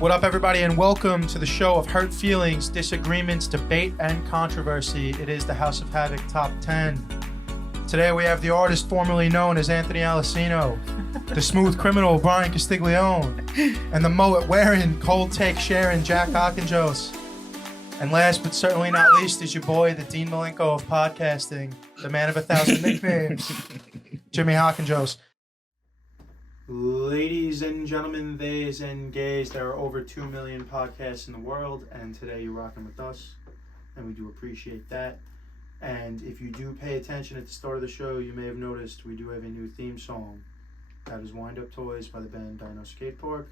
What up, everybody, and welcome to the show of hurt feelings, disagreements, debate, and controversy. It is the House of Havoc Top 10. Today we have the artist formerly known as Anthony Alessino, the smooth criminal Brian Castiglione, and the mullet-wearing, cold-take sharing Jack Hockenjos. And last but certainly not least is your boy, the Dean Malenko of podcasting, the man of 1,000 nicknames, Jimmy Hockenjos. Ladies and gentlemen, theys and gays, there are over 2 million podcasts in the world, and today you're rocking with us, and we do appreciate that. And if you do pay attention at the start of the show, you may have noticed we do have a new theme song. That is Wind Up Toys by the band Dino Skate Park.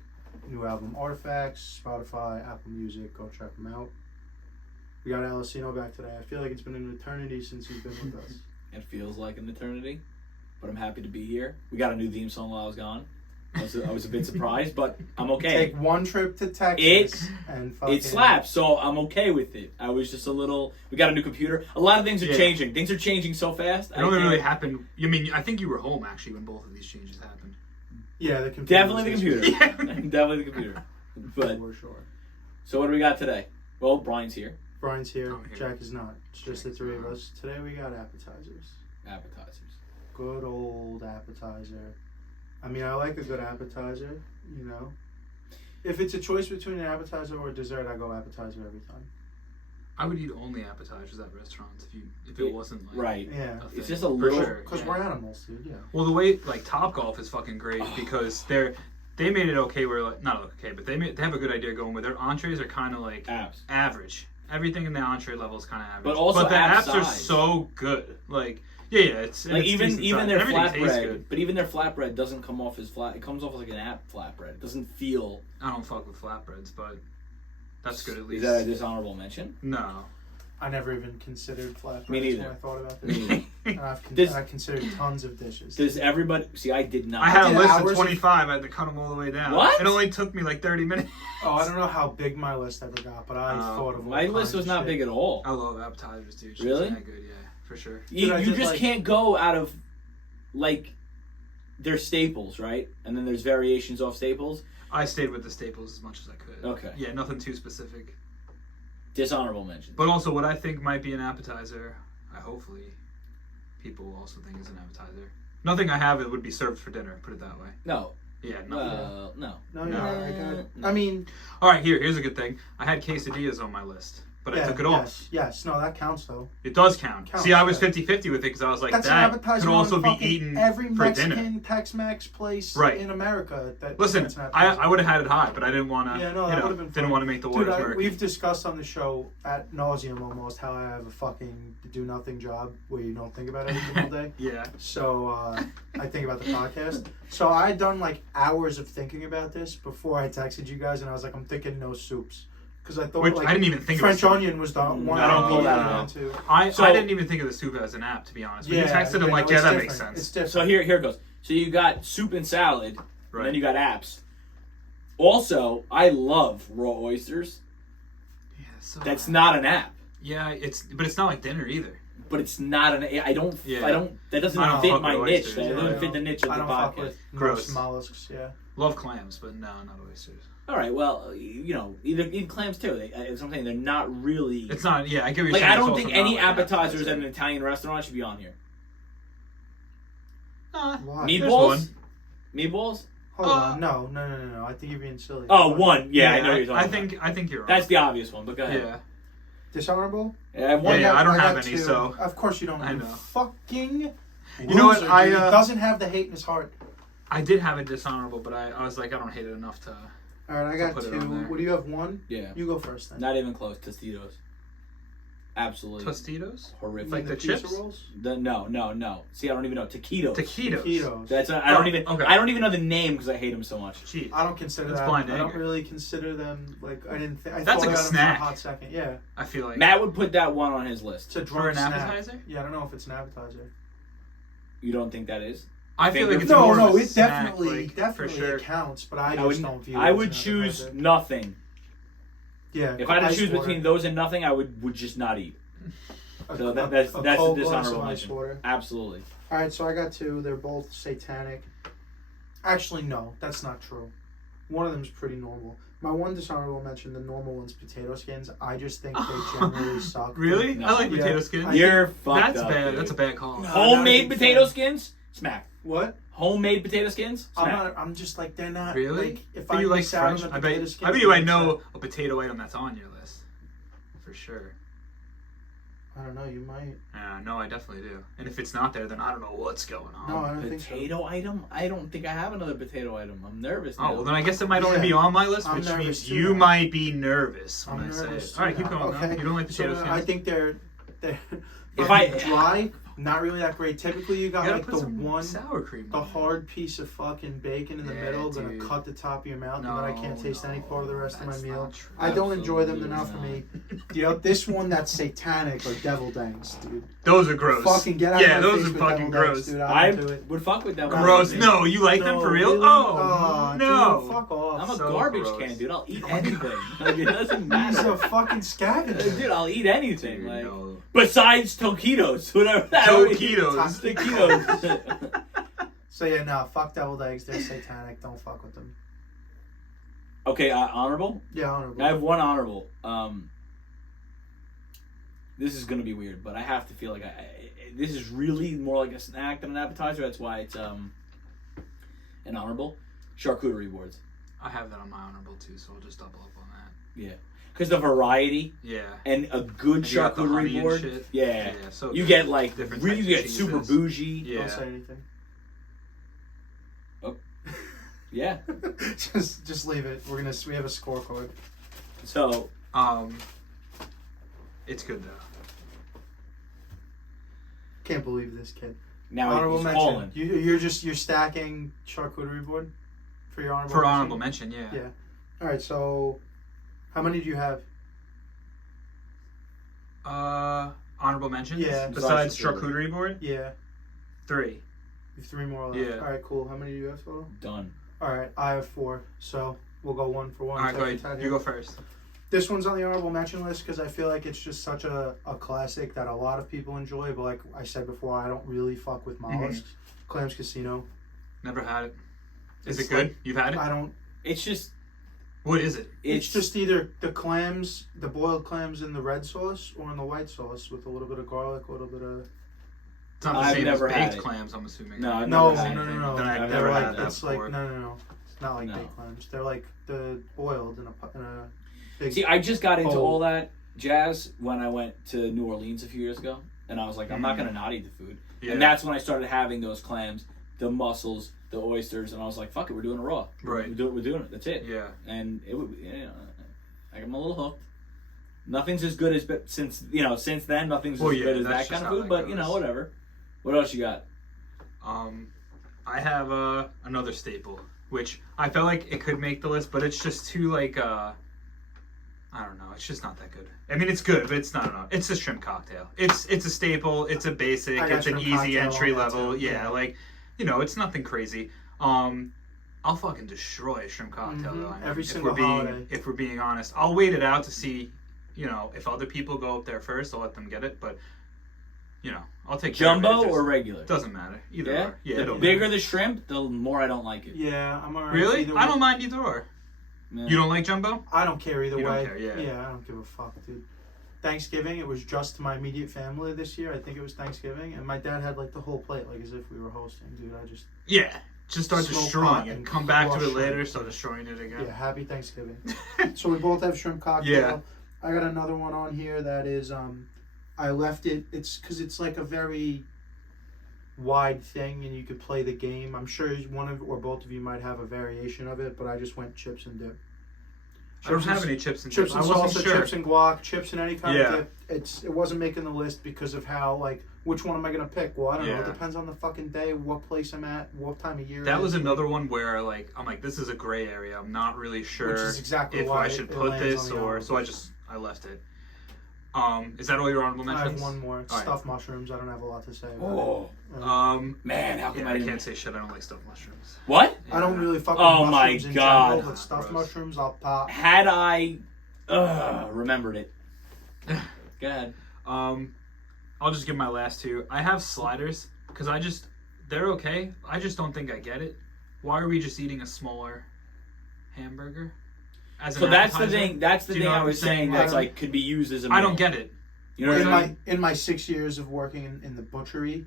New album Artifacts, Spotify, Apple Music, go check them out. We got Alessino back today. I feel like it's been an eternity since he's been with us. It feels like an eternity, but I'm happy to be here. We got a new theme song while I was gone. I was a bit surprised, but I'm okay. Take one trip to Texas and fucking... It slaps, so I'm okay with it. I was just a little... We got a new computer. A lot of things are changing. Things are changing so fast. It only really happened... I think you were home, actually, when both of these changes happened. Yeah, the computer. Definitely the computer. Yeah. Definitely the computer. But, for sure. So what do we got today? Well, Brian's here. Brian's here. Jack is not. It's just the three of us. Today we got appetizers. Good old appetizer. I mean, I like a good appetizer, you know. If it's a choice between an appetizer or a dessert, I go appetizer every time. I would eat only appetizers at restaurants if it wasn't like right. Yeah, it's just a little because we're animals, dude. Yeah. Well, the way like Topgolf is fucking great because they made it okay. Where like, not okay, but they have a good idea going where their entrees are kind of like average. Everything in the entree level is kind of average. But also, the apps are so good. Like. Yeah, it's like it's even their flatbread, but even their flatbread doesn't come off as flat. It comes off like an app flatbread. It doesn't feel. I don't fuck with flatbreads, but that's good at least. Is that a dishonorable mention? No, I never even considered flatbreads Me neither. when I thought about this. I've considered tons of dishes. Does everybody see? I did not. I had a list of 25. I had to cut them all the way down. What? It only took me like 30 minutes. Oh, I don't know how big my list ever got, but I thought of my list was not big at all. I love appetizers, dude. Really? That good, yeah. For sure. You just can't go out of, like, their staples, right? And then there's variations off staples. I stayed with the staples as much as I could. Okay. Yeah, nothing too specific. Dishonorable mention. But also what I think might be an appetizer, hopefully people also think is an appetizer. Nothing I have it would be served for dinner, put it that way. No. Yeah, nothing. No. I mean... All right, here's a good thing. I had quesadillas on my list. But I took it off. Yes, no, that counts though. It does count. See, I was 50-50 with it because I was like, that's that an appetizer could also be eaten every for Mexican dinner. Tex-Mex place in America. Listen, I would have had it high, but I didn't want to. Yeah, no, that would have been. Didn't want to make the waters murky. We've discussed on the show ad nauseum almost how I have a fucking do nothing job where you don't think about anything all day. Yeah. So I think about the podcast. So I had done like hours of thinking about this before I texted you guys, and I was like, I'm thinking no soups. Because I thought I didn't even think French of onion was the one. I don't call that out. I didn't even think of the soup as an app, to be honest. When you texted him, like, yeah, that makes sense. It's different. So here it goes. So you got soup and salad, and then you got apps. Also, I love raw oysters. Yeah, so that's not an app. Yeah, but it's not like dinner either. But it's not an. That doesn't fit my niche. That doesn't fit the niche of the podcast. Gross mollusks. Yeah. Love clams, but no, not oysters. All right, well, either clams too. That's what I'm saying. They're not really. It's not. Yeah, I get what you're like. saying. I don't think any appetizers at an Italian restaurant should be on here. Why? Meatballs. Meatballs. Hold on. No. I think you're being silly. Oh, one. Yeah, I know what you're talking about. I think you're right. That's the obvious one, but go ahead. Yeah. Dishonorable? Yeah, I don't have any, so. Of course you don't. I know. Fucking. You know what? He doesn't have the hate in his heart. I did have a dishonorable, but I was like, I don't hate it enough to. All right, I got two. What do you have? One? Yeah. You go first then. Not even close. Tostitos. Absolutely. Tostitos? Horrific. Like the chips? Rolls? No. See, I don't even know. Taquitos. That's I don't even know the name because I hate them so much. Jeez. I don't consider that. I don't really consider them like I didn't. I that's thought like a about snack. Them for a hot second. Yeah. I feel like Matt would put that one on his list. It's a drunk for an appetizer. Yeah, I don't know if it's an appetizer. You don't think that is? I feel like it's no. It snack, definitely sure. counts, but I just don't view it. I would choose nothing. Yeah. If I had to choose between those and nothing, I would just not eat. So that's a dishonorable mention. Absolutely. All right, so I got two. They're both satanic. Actually, no, that's not true. One of them's pretty normal. My one dishonorable mention, the normal one's potato skins. I just think they generally suck. Really? No. I like potato skins. You're fucked That's up, bad. dude. That's a bad call. No. Homemade I'm not a big potato fan. skins? Smack. What? Homemade potato skins? Smack. I'm just like, they're not. Really? Like, if But I you like miss out on French? the I potato bet. skins, I bet you. I I'm know upset. a potato item that's on your list. For sure. I don't know, you might. Yeah, no, I definitely do. And if it's not there, then I don't know what's going on. No, I don't think so. Potato item? I don't think I have another potato item. I'm nervous now. Oh, well, then I guess it might only be on my list, I'm which nervous means too you now. might be nervous when I'm I say nervous it. too All right, keep now. going. Okay. Now. You don't like potato So, skins? I think they're If I- dry, not really that great. Typically, you got You gotta like put the some one, sour cream. the on it. hard piece of fucking bacon in the Yeah, middle, gonna dude. cut the top of your mouth, No, and then I can't taste any part of the rest of my that's meal. not true. I don't enjoy them Absolutely enough for not. me. You know, this one that's satanic or devil dangs, dude. Those are gross. Fucking get out Yeah, of my those face are with fucking devil dangs, gross. dude. I I don't do it. would fuck with them. Gross. No, you like them for real? really? Oh, no. Dude, fuck off. I'm a So garbage gross. can, dude. I'll eat anything. Like, it doesn't He's matter. a fucking scavenger. Dude, I'll eat anything. Dude, Like, no. besides taquitos, whatever. Taquitos. Taquitos. So yeah, no, fuck deviled eggs. They're satanic. Don't fuck with them. Okay, honorable. Yeah, honorable. I have one honorable. This is gonna be weird, but I have to feel like this is really more like a snack than an appetizer. That's why it's an honorable. Charcuterie boards. I have that on my honorable too, so I'll just double up on that. Yeah, because the variety Yeah. and a good And you got the honey charcuterie and board. shit. Yeah. So You good. get like Different really, types you of get super cheeses. bougie. Yeah. Don't say anything. Yeah. just leave it. We have a scorecard. So It's good though. Can't believe this kid. now Honorable he's mention. calling. You're stacking charcuterie board for your honorable. For mention? honorable mention, yeah. Yeah. All right. So, how many do you have? Honorable mentions. Yeah. Besides Besides charcuterie board, Yeah. 3. You have 3 more left. Yeah. All right. Cool. How many do you have total? Done. All right. I have 4. So we'll go 1 for 1. All right, go Tied ahead. here. You go first. This one's on the honorable mention list because I feel like it's just such a classic that a lot of people enjoy. But like I said before, I don't really fuck with mollusks. Clams Casino. Never had it. Is It's it good? like- You've had it? I don't. It's just. What is it? It's just either the clams, the boiled clams in the red sauce, or in the white sauce with a little bit of garlic, a little bit of. It's not the I've same as never had baked it. clams, I'm assuming. No, I've No, never had no, anything. no, no. Then I've I've They're never like had that it's before. like no. It's not like No. baked clams. They're like the boiled in a big. See, I just got into bowl. all that jazz when I went to New Orleans a few years ago, and I was like, I'm not gonna not eat the food. Yeah. And that's when I started having those clams, the mussels, the oysters, and I was like, fuck it, we're doing it raw. Right. We're doing it. That's it. Yeah. And it would, I'm a little hooked. Nothing's as good as since then. Nothing's Well, as yeah, good as that's that kind just of how food. that But goes. whatever. What else you got? I have another staple, which I felt like it could make the list, but it's just too like I don't know. It's just not that good. I mean, it's good, but it's not enough. It's a shrimp cocktail. It's a staple. It's a basic. I got It's an shrimp easy cocktail entry on that level. too. Yeah, Yeah. like it's nothing crazy. I'll fucking destroy a shrimp cocktail though. I mean, Every if single we're being holiday. if we're being honest, I'll wait it out to see. If other people go up there first, I'll let them get it. But I'll take care of it. Jumbo It or regular? doesn't matter. Either Yeah. or. Yeah. The it don't bigger matter. the shrimp, the more I don't like it. Yeah, I'm alright. Really? either I way. don't mind either or. Yeah. You don't like jumbo? I don't care either You don't way. care, yeah. I don't give a fuck, dude. Thanksgiving, it was just to my immediate family this year. I think it was Thanksgiving, and my dad had like the whole plate, like as if we were hosting, dude. I just Yeah. Just start Smoke pot destroying it. and Come back to crush it later, shrimp. start destroying it again. yeah, happy Thanksgiving. So we both have shrimp cocktail. Yeah. I got another one on here that is I left it. It's because it's like a very wide thing, and you could play the game. I'm sure one of or both of you might have a variation of it, but I just went chips and dip. I don't Chips have and- any chips and Chips dips. and I wasn't salsa, sure. chips and guac, chips and any kind Yeah. of dip. It wasn't making the list because of how like which one am I gonna pick? Well, I don't know. Yeah. It depends on the fucking day, what place I'm at, what time of year. That it was is. another one where I'm like, this is a gray area. I'm not really sure Which is exactly if why I should it put lands this on the or honorable. so I left it. Is that all your honorable I mentions? have one more. It's All right. stuffed mushrooms. I don't have a lot to say about Oh it. man, how come Yeah, I I didn't? can't say shit. I don't like stuffed mushrooms. What? I don't Yeah. really fuck with Oh my mushrooms in God. general, but stuffed Gross. mushrooms I'll pop. Had I remembered it? Go ahead. I'll just give my last two. I have sliders because they're okay. I just don't think I get it. Why are we just eating a smaller hamburger. As So an that's the appetizer. thing. That's the Do you thing know I what was I'm saying? saying. That's Like, like could be used as a meal. I don't get it. You know what I mean? In my 6 years of working in the butchery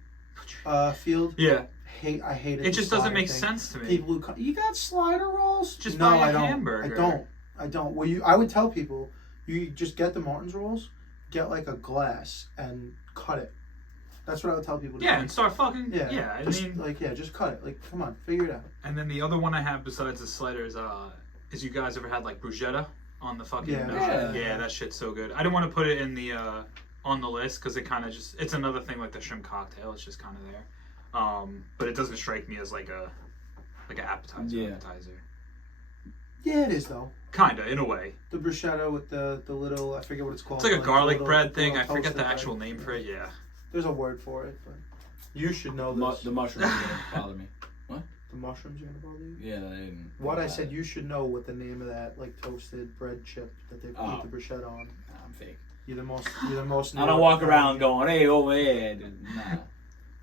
field, Yeah. I hated It just doesn't slider make thing. sense to me. People who you got slider rolls? Just no, buy a I don't. hamburger. I don't. Well, I would tell people, you just get the Martin's rolls, get like a glass and cut it. That's what I would tell people to Yeah, do. and start fucking. Yeah, I just, mean, just cut it. Like, come on, figure it out. and then the other one I have besides the sliders is you guys ever had like bruschetta on the fucking? Yeah, yeah, that shit's so good. I didn't want to put it in the on the list because it kind of just it's another thing like the shrimp cocktail. It's just kind of there, but it doesn't strike me as like an appetizer. Yeah. Appetizer. Yeah, it is though. Kinda in a way. The bruschetta with the little, I forget what it's called. It's like a the garlic little- bread the thing. I little forget the toasted actual bread. name for it. Yeah. There's a word for it, but you should know this. The mushrooms are gonna bother me. The mushrooms are gonna bother you? Yeah, I didn't. What I said, you should know what the name of that like toasted bread chip that they put Oh. the bruschetta on. I'm fake. You're the most. I don't walk around going, "Hey, over here." Nah.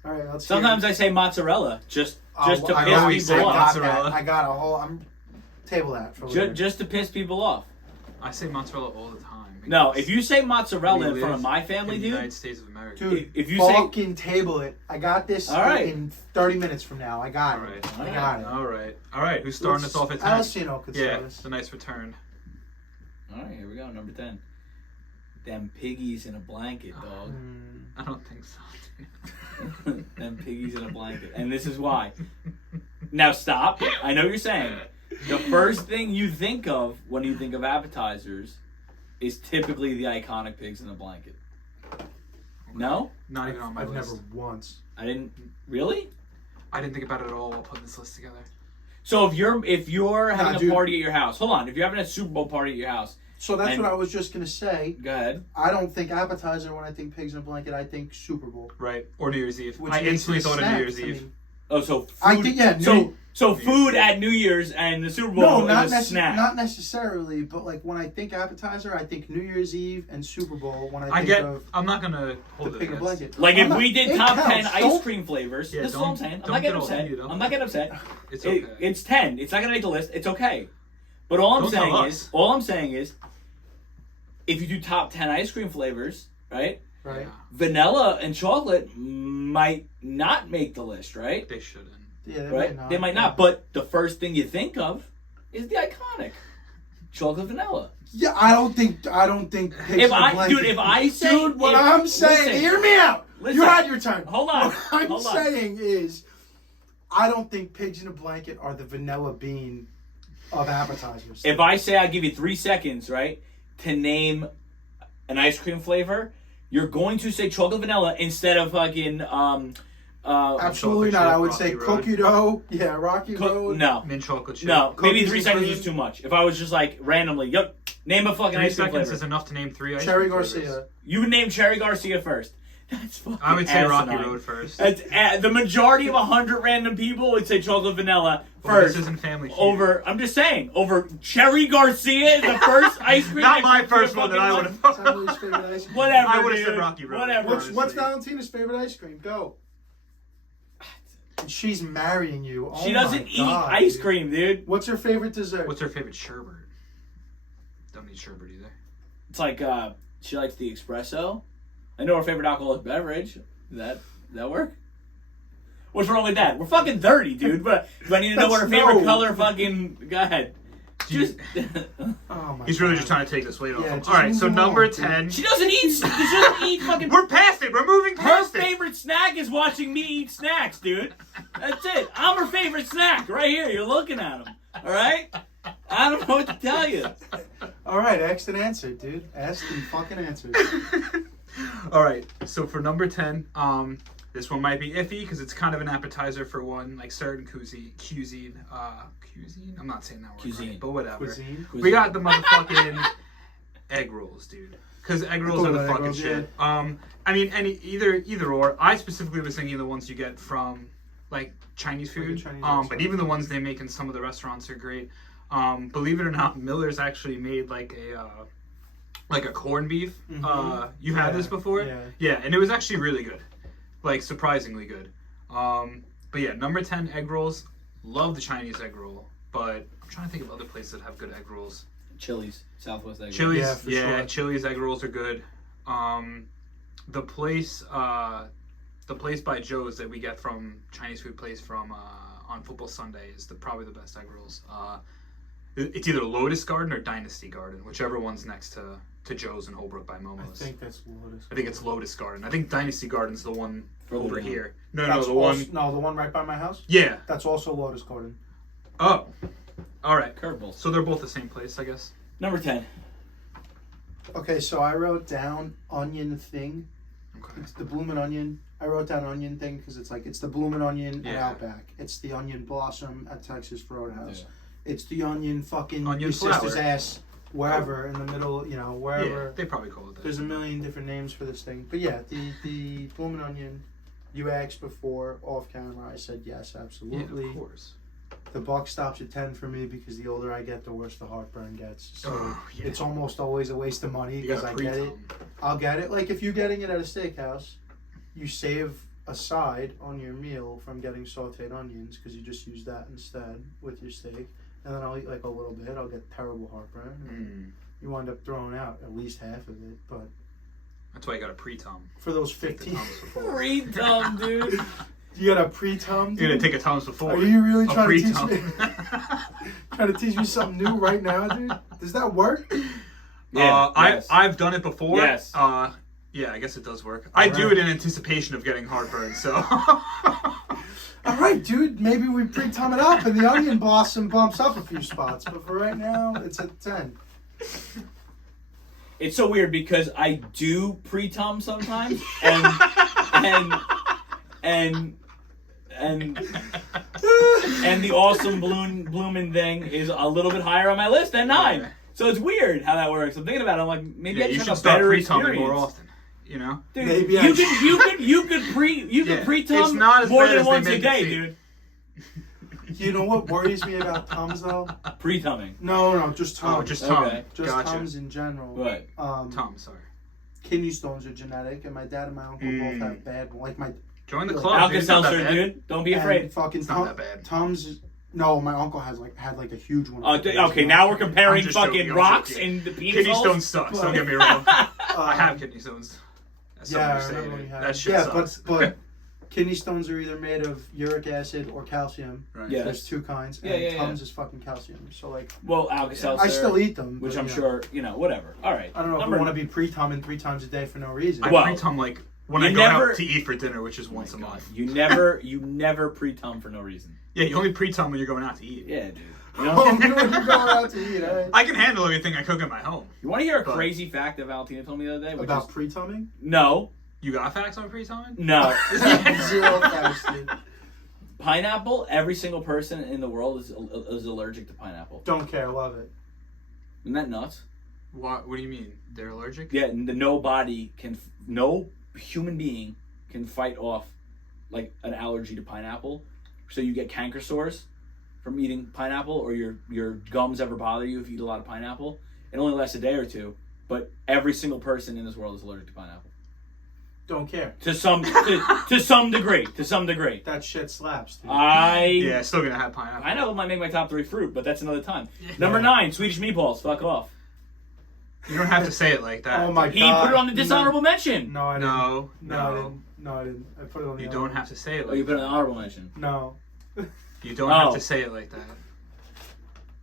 All right, let's. Sometimes I say mozzarella just to I piss always say people off. mozzarella. I got a whole. I'm table that for later. Just to piss people off. I say mozzarella all the time. No, because if you say mozzarella we in front live of my family, in the dude. United States of America. Dude, if you say- fucking table it. I got this All right. in 30 minutes from now. I got All it. right. I got it. All right. Who's starting us off at 10? Alessino could Yeah, start us. the nice return. All right, here we go. Number 10. Them piggies in a blanket, dog. I don't think so. Them piggies in a blanket. And this is why. Now stop. I know you're saying. The first thing you think of when you think of appetizers is typically the iconic pigs in a blanket. No? Not even on my I've list. never once. I didn't really? I didn't think about it at all while putting this list together. So if you're having a dude. party at your house, hold on. If you're having a Super Bowl party at your house, So that's And- what I was just gonna say. go ahead. I don't think appetizer when I think pigs in a blanket. I think Super Bowl. Right. Or New Year's Eve. Which I makes instantly it a thought of New snack Year's to Eve. me. Oh, so food. I think So food at New Year's and the Super Bowl is a snack. not necessarily, but like when I think appetizer, I think New Year's Eve and Super Bowl. When I I think get. of I'm not gonna the hold it pig in a against. blanket. Like I'm if not- we did it top counts. 10 ice Don't- cream flavors, Yeah, this is all I'm don't- saying. I'm don't not get getting all upset. heated up. I'm not getting upset. It's okay. It's 10. It's not gonna make the list. It's okay. But all I'm Don't tell saying is, if you do top 10 ice cream flavors, right? Right. Yeah, Vanilla and chocolate might not make the list, right? they shouldn't. Yeah, they Right? might not. They might not. But the first thing you think of is the iconic chocolate vanilla. Yeah, I don't think pigs If in a I, blanket. dude, if I say, Dude, what if- I'm saying, listen, hear me out. listen. You had your turn. Hold on, What I'm hold on. saying is, I don't think pigs in a blanket are the vanilla bean of appetizers. If I say I give you 3 seconds, right, to name an ice cream flavor, you're going to say chocolate vanilla instead of fucking Absolutely chocolate not. chip, I would Rocky say Road. cookie dough. Yeah, Rocky Road. no. Mint chocolate chip. No, maybe Cookies 3 and seconds cream. is too much. If I was just like randomly, yep, name a fucking 3 ice cream seconds flavor. is enough to name 3 ice Cherry cream Garcia. flavors. You would name Cherry Garcia first. That's fucking I would say Rocky asinine. Road first. That's, the majority of 100 random people would say chocolate vanilla Well, first. this isn't Family Feud. Over, I'm just saying, over Cherry Garcia is the first ice cream. Not that my comes to your first one that fucking I would life. have. Emily's favorite ice cream. Whatever, I would've said dude. Rocky Road. Whatever. What's honestly. Valentina's favorite ice cream? Go. And she's marrying you. Oh She doesn't my eat God, ice dude. cream, dude. What's her favorite dessert? What's her favorite sherbet? Don't eat sherbet either. It's like she likes the espresso. I know her favorite alcoholic beverage. Does that work? What's wrong with that? We're fucking 30, dude. But do I need to know what her That's- favorite no. color? Fucking go ahead. Just Oh my He's really God. just trying to take this weight off Yeah, him. just All right, so move number on, dude. 10. she doesn't eat. She doesn't eat fucking. We're past it. We're moving Her past it. favorite snack is watching me eat snacks, dude. That's it. I'm her favorite snack right here. You're looking at him. All right. I don't know what to tell you. All right, asked and answered, dude. Asked and fucking answered. All right, so for number 10, this one might be iffy because it's kind of an appetizer for one, like certain cuisine. Cuisine? I'm not saying that word Cuisine. right, but whatever. Cuisine. We got the motherfucking egg rolls, dude. Because egg rolls are the egg fucking rolls, shit. I mean, either or. I specifically was thinking of the ones you get from like Chinese Like a food. Chinese But restaurant. even the ones they make in some of the restaurants are great. Believe it or not, Miller's actually made like a corned beef. Mhm. You had this Yeah, before? yeah. Yeah, and it was actually really good. Like surprisingly good. But yeah, number 10 egg rolls. Love the Chinese egg roll. but I'm trying to think of other places that have good egg rolls. Chili's, Southwest egg. Chili's, Yeah, for sure. Chili's egg rolls are good. The place by Joe's that we get from Chinese food place from on Football Sunday is probably the best egg rolls. It's either Lotus Garden or Dynasty Garden, whichever one's next to Joe's in Holbrook by Momo's. I think that's Lotus. I think it's Lotus Garden. I think Dynasty Garden's the one over down. here. That's the one. No, the one right by my house. Yeah. That's also Lotus Garden. Oh. All right. Curveballs. So they're both the same place, I guess. Number 10. Okay, so I wrote down onion thing. Okay. It's the bloomin' onion. I wrote down onion thing because it's the bloomin' onion at Yeah. Outback. It's the onion blossom at Texas Roadhouse. Yeah. It's the onion fucking Onion your sister's flower. ass wherever in the middle, wherever. Yeah, they probably call it that. There's a million different names for this thing. But yeah, the bloomin' onion. You asked before off camera. I said yes, absolutely. Yeah, of course. The buck stops at 10 for me because the older I get, the worse the heartburn gets. So Yeah. it's almost always a waste of money You because got I get it. I'll get it. Like if you're getting it at a steakhouse, you save a side on your meal from getting sauteed onions because you just use that instead with your steak. And then I'll eat like a little bit. I'll get terrible heartburn. You wind up throwing out at least half of it. But That's why you got a pre-tum. for those Take the 15, Tums before. Pre-tum, dude. you got a pre-tum. You're gonna dude? take a Tums before. Are you really A trying to teach pre-tum. me? Trying to teach me something new right now, dude? Does that work? Yeah, yes. I've done it before. Yes. Yeah, I guess it does work. I do it in anticipation of getting heartburn, so. All right, dude. Maybe we pre-tum it up and the onion blossom bumps up a few spots. But for right now, it's at 10. It's so weird because I do pre-tum sometimes, and the awesome bloomin' thing is a little bit higher on my list than 9. Yeah. So it's weird how that works. I'm thinking about it. I'm like, maybe I You just should have a start better pre-tumming experience. more often. You know? Dude, Maybe you I could Yeah. pre-tum It's not as more bad than as they once a make it day, seem. dude. You know what worries me about Tums though? Pre-tumming. No, just Tums. Oh, just Tum. Okay. Just Gotcha. Tums in general. What? Tum, sorry. Kidney stones are genetic, and my dad and my uncle both have bad. Like my Join the club. dude. It's not that Alka-Seltzer, bad. dude. Don't be and afraid. Fucking It's not that bad. Tums. No, my uncle had like a huge one. Okay, now we're comparing I'm just fucking joking, I'm rocks joking. and the penis Kidney holes. stones sucks, don't get me wrong. I have kidney stones. That's Yeah, I something remember you're when you saying. had. That shit Yeah, sucks. but kidney stones are either made of uric acid or calcium. Right. Yeah. There's two kinds, and Yeah, yeah, Tums is fucking calcium. So like, Well, Alka-Seltzer. I still eat them, Which but, I'm you know, sure, whatever. All right. I don't know if I want to be pre-tumming 3 times a day for no reason. I Well, pre-tum like when you I go never- out to eat for dinner, which is once a God, month. You never pre-tum for no reason. Yeah, you only pre-tum when you're going out to eat. Yeah, dude. Oh, you know when you're going out to eat, eh? I can handle everything I cook at my home. You want to hear a But- crazy fact that Valentina told me the other day? Which About is, pre-tumming? no, You got facts on pre-tumming? no. Zero facts, dude. Pineapple. Every single person in the world is allergic to pineapple. Don't care, love it. Isn't that nuts? What do you mean? They're allergic? Yeah, no human being can fight off like an allergy to pineapple. So you get canker sores from eating pineapple, or your gums ever bother you if you eat a lot of pineapple. It only lasts a day or two, but every single person in this world is allergic to pineapple. Don't care. To some degree. To some degree. That shit slaps, dude. Yeah, still gonna have pineapple. Pineapple might make my top 3 fruit, but that's another time. Number 9, Swedish meatballs. Fuck off. You don't have to say it like that. Oh my He god. put it on the dishonorable mention. No, I didn't. No, No, I didn't. No, I didn't. I put it on the You other don't one. have to say it Oh, like you put it on that. the honorable mention. No. You don't Oh. have to say it like that.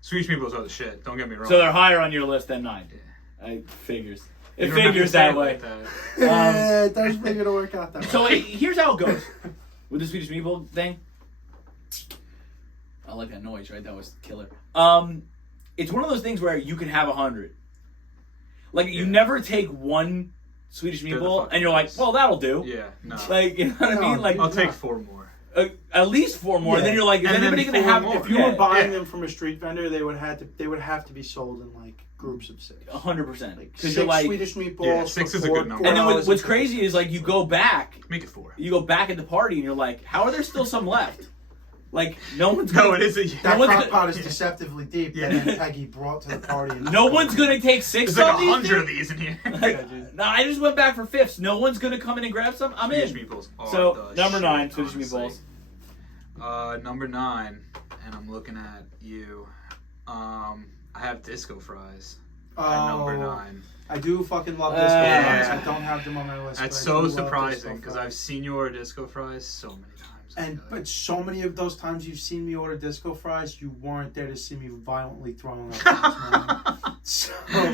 Swedish meatballs are the shit. Don't get me wrong. So they're higher on your list than 9. It figures. You It don't have to figures say that it way. like that. Yeah, it does figure to work out that way. So here's how it goes with the Swedish meatball thing. I like that noise, right? That was killer. It's one of those things where you can have 100. Like you Yeah. never take one Swedish They're the meatball fucking and you're like, best. well, that'll do. Yeah, no. Like you know what I No, mean? Like I'll take 4 more. at least 4 more, and Yeah. then you're like, is And then anybody gonna 4 have? more. If you Yeah, were buying yeah. them from a street vendor, they would have to be sold in like groups of 6. 100%. Like Because 6 you're like, Swedish meatballs. Yeah, 6 for is a four- good number. and then $4 what's crazy is like you go back Make it 4. you go back at the party and you're like, how are there still some left? Like no one's No, gonna, it is a. That No one's crock gonna- pot is deceptively deep Yeah. that Peggy brought to the party. And no one's gonna take 6 There's like of these. 100 of dude? these in here. Yeah, dude. No, I just went back for 5ths. No one's gonna come in and grab some. I'm Swedish in. meatballs. Are So the number shit, 9, Swedish honestly. meatballs. Number 9, and I'm looking at you. I have disco fries Oh, at number 9. I do fucking love disco fries. I don't have them on my list. That's but I so do love surprising disco because fries. I've seen you order disco fries so many times. I feel But like. so many of those times you've seen me order disco fries, you weren't there to see me violently throwing up. So,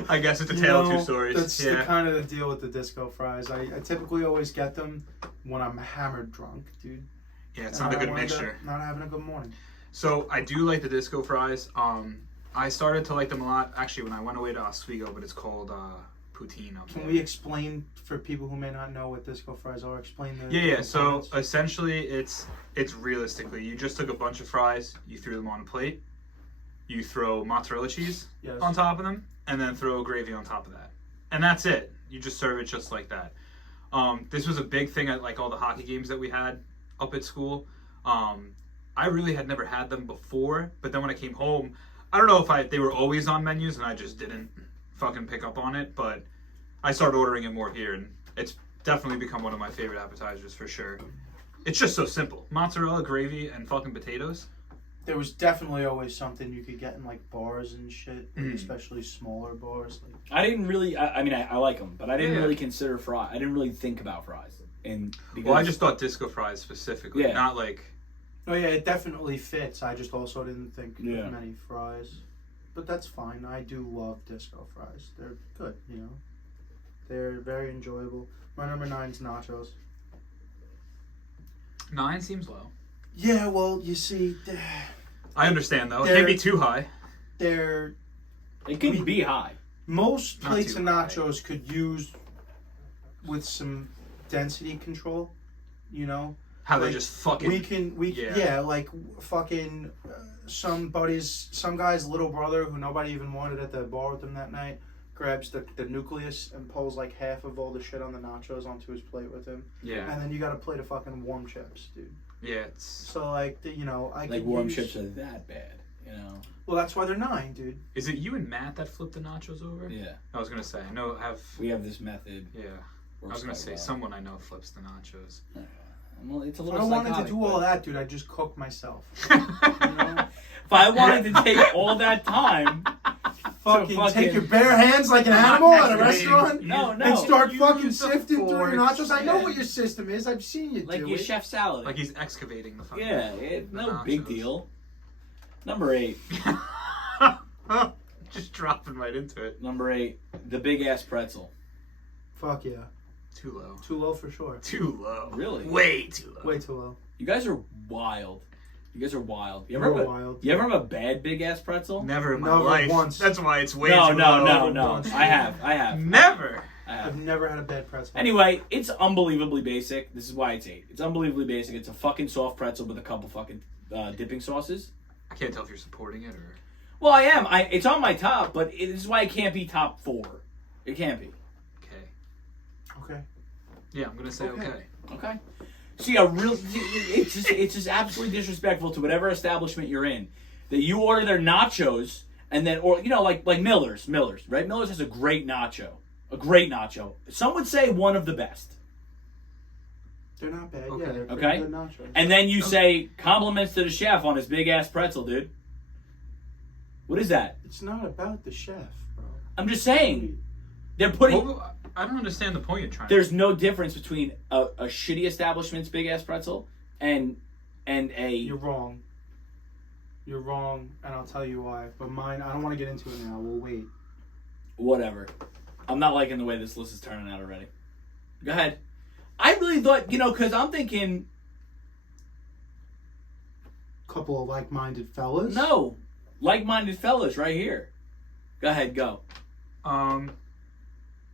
I guess it's a you tale of know, two stories. That's Yeah. the kind of the deal with the disco fries. I typically always get them when I'm hammered drunk, dude. Yeah, it's And not a I good wind up mixture. Not having a good morning. So I do like the disco fries. I started to like them a lot actually when I went away to Oswego, but it's called poutine up Can there. we explain for people who may not know what disco fries are? Explain the Yeah. So components. essentially, it's realistically you just took a bunch of fries, you threw them on a plate, you throw mozzarella cheese Yes. on top of them, and then throw gravy on top of that, and that's it. You just serve it just like that. This was a big thing at like all the hockey games that we had up at school. I really had never had them before, but then when I came home, I don't know if they were always on menus and I just didn't fucking pick up on it, but I started ordering it more here, and it's definitely become one of my favorite appetizers for sure. It's just so simple. Mozzarella, gravy, and fucking potatoes. There was definitely always something you could get in like bars and shit, especially smaller bars. Like, I didn't really. I mean, I like them, but I didn't Yeah. really consider fries. I didn't really think about fries. And because, Well, I just thought disco fries specifically, Yeah. not like... oh yeah, it definitely fits. I just also didn't think Yeah. of many fries, but that's fine. I do love disco fries. They're good, you know. They're very enjoyable. My number 9's nachos. 9 seems low. Yeah, well, you see, I understand though. It They're- can't be too high. they're it could be high. most Not plates too of high. nachos could use with some density control. You know, How they like, just fucking... yeah, like fucking some guy's little brother who nobody even wanted at the bar with him that night grabs the nucleus and pulls like half of all the shit on the nachos onto his plate with him, Yeah. and then you got a plate of fucking warm chips, dude. Yeah, it's... So like you know, I Like could warm use, chips are that bad, you know? Well, that's why they're 9, dude. Is it you and Matt that flipped the nachos over? Yeah. I was gonna say, I know We have this method. Yeah. I Works was gonna quite say, well. someone I know flips the nachos. Well, it's a If little I wanted to psychotic, do all but- that, dude, I'd just cook myself. You know? If I wanted to take all that time, Fucking take your bare hands like an animal at a restaurant No, and start Use fucking the sifting through your forks. nachos. I know Yeah. what your system is. I've seen you like do your it. chef salad. Like he's excavating the fucking... yeah, no big nachos. deal. Number 8. Just dropping right into it. Number 8, the big ass pretzel. Fuck yeah. Too low. Too low for sure. Too low. Really? Way too low. Way too low. You guys are wild. You guys are wild. You You're ever have wild. you ever have a bad big ass pretzel? Never in my Never life. once. That's why it's way No, too no, low. no, no. I have. Never. I I've have. never had a bad pretzel. Anyway, it's unbelievably basic. This is why it's 8. It's unbelievably basic. It's a fucking soft pretzel with a couple fucking dipping sauces. I can't tell if you're supporting it or... Well, I am. It's on my top, but this is why it can't be top 4. It can't be. Okay. Okay. Yeah, I'm gonna say okay. Okay. See, it's just absolutely disrespectful to whatever establishment you're in that you order their nachos and then, or you know, like Miller's, right? Miller's has a great nacho. Some would say one of the best. They're not bad. Okay. Yeah, they're pretty Okay. good nachos. And then you say compliments to the chef on his big ass pretzel, dude. What is that? It's not about the chef, bro. I'm just saying. They're putting. Well, I don't understand the point you're trying There's no difference between a shitty establishment's big ass pretzel and a. You're wrong. You're wrong, and I'll tell you why. But mine, I don't want to get into it now. We'll wait. Whatever. I'm not liking the way this list is turning out already. Go ahead. I really thought, because I'm thinking, Couple of like-minded fellas. no, like-minded fellas right here. Go ahead, go.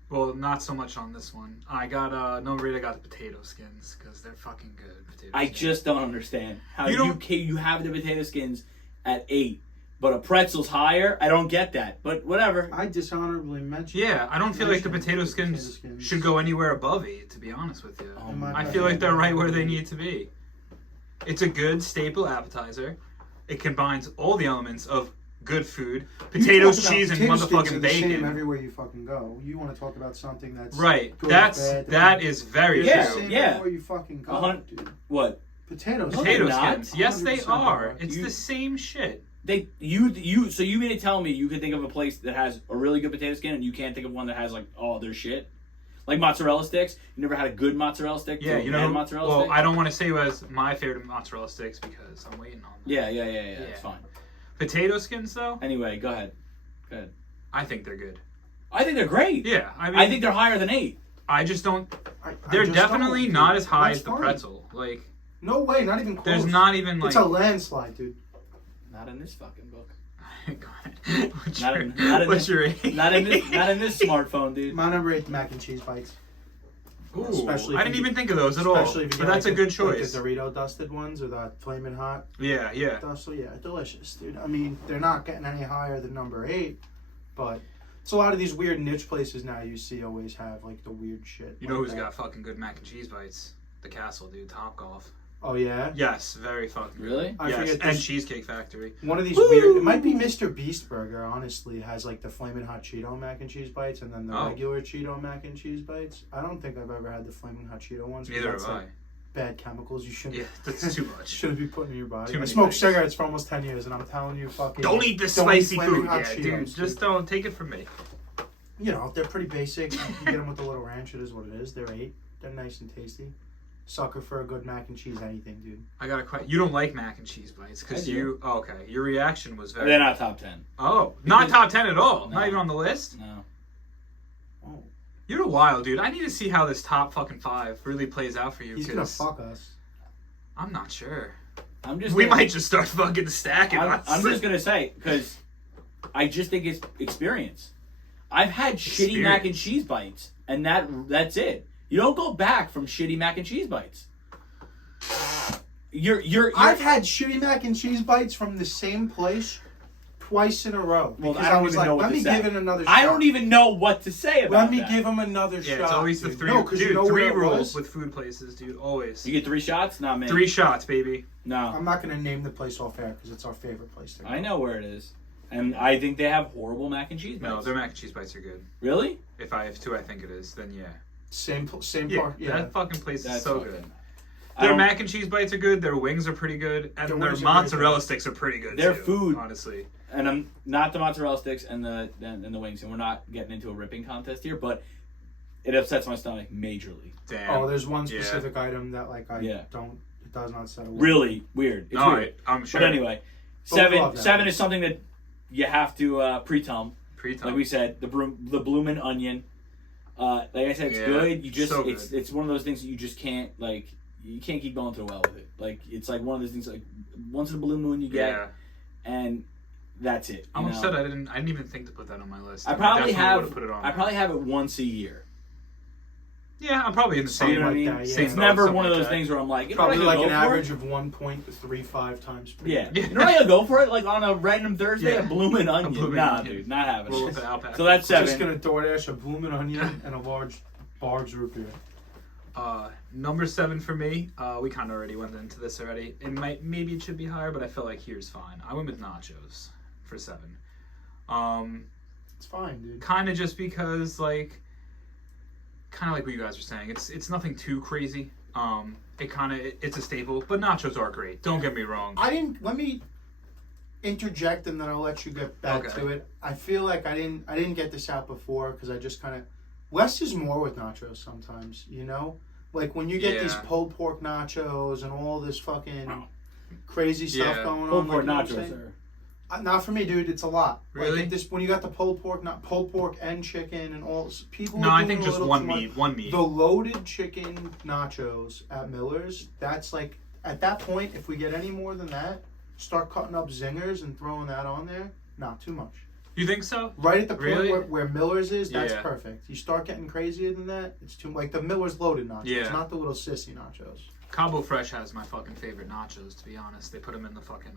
Well, not so much on this one. I got number 8. I got the potato skins because they're fucking good. Potato I skins. just don't understand how You don't- you have the potato skins at 8, but a pretzel's higher. I don't get that, but whatever. I dishonorably mentioned. Yeah, I don't feel like the potato Potato skins skins. should go anywhere above 8. To be honest with you, Oh In my I opinion. feel like they're right where they need to be. It's a good staple appetizer. It combines all the elements of good food: You potatoes, talk about cheese, and potato skins are motherfucking the same bacon. everywhere you fucking go. You want to talk about something that's Right. good, That bad, is very Yeah, It's the true. same yeah. everywhere you fucking go, dude. What? Potatoes. No, Potato they're not. skins. Yes, they 100% are. not. It's the same shit. So you mean to tell me you can think of a place that has a really good potato skin and you can't think of one that has like all their shit? Like mozzarella sticks? You never had a good mozzarella stick? Yeah, you know. Mozzarella stick? I don't want to say who has my favorite mozzarella sticks because I'm waiting on them. Yeah. It's fine. Potato skins, though, Anyway, go ahead. I think they're good. I think they're great. Yeah, I think they're higher than 8. I just don't. I They're just definitely don't, not dude. as high That's as the fine. pretzel. Like, No way, not even close. there's not even like. It's a landslide, dude. Not in this fucking book. Go ahead. What's Not your, in- not in what's this- your age? Not in this smartphone, dude. My number 8, the mac and cheese bites. Ooh, Especially I if didn't you- even think of those at all. Especially if you But get that's a like good choice. Like the Dorito dusted ones or the flaming hot Yeah. dust. So yeah, delicious, dude. I mean, they're not getting any higher than number 8, but it's a lot of these weird niche places now you see always have like the weird shit. You know like who's that. got fucking good mac and cheese bites? The Castle, dude. Top Golf. Oh yeah. Yes, very fucking good. Really? I Yes, forget and this- Cheesecake Factory. One of these weird. It might be Mr. Beast Burger. Honestly, has like the flaming hot Cheeto mac and cheese bites, and then the Oh. regular Cheeto mac and cheese bites. I don't think I've ever had the flaming hot Cheeto ones. 'cause Neither that's, have I. like, bad chemicals. You shouldn't. Yeah, that's too much. Shouldn't be putting in your body. Too I many smoked things. cigarettes for almost 10 years, and I'm telling you, fucking. Don't eat this don't eat spicy flaming food. hot Yeah, Cheetos, dude. Just don't take it from me. You know, they're pretty basic. You get them with a little ranch. It is what it is. They're 8. They're nice and tasty. Sucker for a good mac and cheese, anything, dude. I got a question. You don't like mac and cheese bites I because do. you. Oh, okay, your reaction was very. They're not top 10. Oh, not Because- top 10 at all. No. Not even on the list. No. Oh, You're wild, dude. I need to see how this top fucking 5 really plays out for you. he's gonna 'cause fuck us. I'm not sure. I'm just. We gonna- might just start fucking stacking us. I'm just gonna say because I just think it's experience. I've had shitty mac and cheese bites, and that's it. You don't go back from shitty mac and cheese bites. You're I've had shitty mac and cheese bites from the same place twice in a row. Well, Because I don't was even like, know what let to me say. give it another shot. I don't even know what to say about Let me that. give him another Yeah, shot. it's always the dude. 3. No, because dude, you know 3 where it rules was? with food places, dude. Always. You get 3 shots? Not me. 3 shots, baby. No. I'm not going to name the place off air because it's our favorite place to go. I know where it is. And I think they have horrible mac and cheese bites. No, their mac and cheese bites are good. Really? If I have 2, I think it is. Then yeah. Same Yeah, part. Yeah. that fucking place That's is so fucking- good. I Their don't- mac and cheese bites are good. Their wings are pretty good, and Their their wings are pretty mozzarella good. sticks are pretty good. Their too, food- honestly. And I'm not the mozzarella sticks and the wings, and we're not getting into a ripping contest here, but it upsets my stomach majorly. Damn. Oh, there's one Yeah. specific item that like I Yeah. don't. It does not settle. well. Really weird. It's All weird. right, I'm sure. But anyway, But we love seven that. seven is something that you have to pre-tum. Pre-tum. Like we said, the bloomin' onion. Like I said, it's Yeah, good. You just so it's good. it's one of those things that you just can't like. You can't keep going to the well with it. Like it's like one of those things like once in a blue moon you get, Yeah. and that's it. I'm you know? upset. I didn't even think to put that on my list. I probably definitely would've have. put it on I there. probably have it once a year. Yeah, I'm probably in the You same. know what I like mean? that, yeah. It's Same never boat, one of something those like that. things where I'm like, you know what Probably I'm like gonna an go for? average of 1.35 times per Yeah. year. You know what I'm gonna go for it? Like on a random Thursday, Yeah. a bloomin' onion. bloomin' Nah, onion. dude, not having Roll it. with an alpaca. So that's I'm just 7. gonna DoorDash a bloomin' onion and a large Barb's root beer. Number 7 for me. We kind of already went into this already. Maybe it should be higher, but I feel like here's fine. I went with nachos for 7. It's fine, dude. Kind of just because like what you guys are saying. It's nothing too crazy. It's a staple, but nachos are great. Don't get me wrong. Let me interject and then I'll let you get back Okay. to it. I feel like I didn't get this out before because I just kind of less is more with nachos sometimes, you know? Like when you get these Yeah. pulled pork nachos and all this fucking crazy stuff Yeah. going Pulled on. pork like, you know what I'm nachos saying? are. Not for me, dude. It's a lot. Really? Like this when you got the pulled pork, not pulled pork and chicken and all. People. No, are I doing think a just little one too much. meat. One meat. The loaded chicken nachos at Miller's. That's like at that point, if we get any more than that, start cutting up zingers and throwing that on there. Not too much. You think so? Right at the point Really? where Miller's is, that's Yeah. perfect. You start getting crazier than that, it's too like the Miller's loaded nachos, Yeah. not the little sissy nachos. Cabo Fresh has my fucking favorite nachos, to be honest. They put them in the fucking,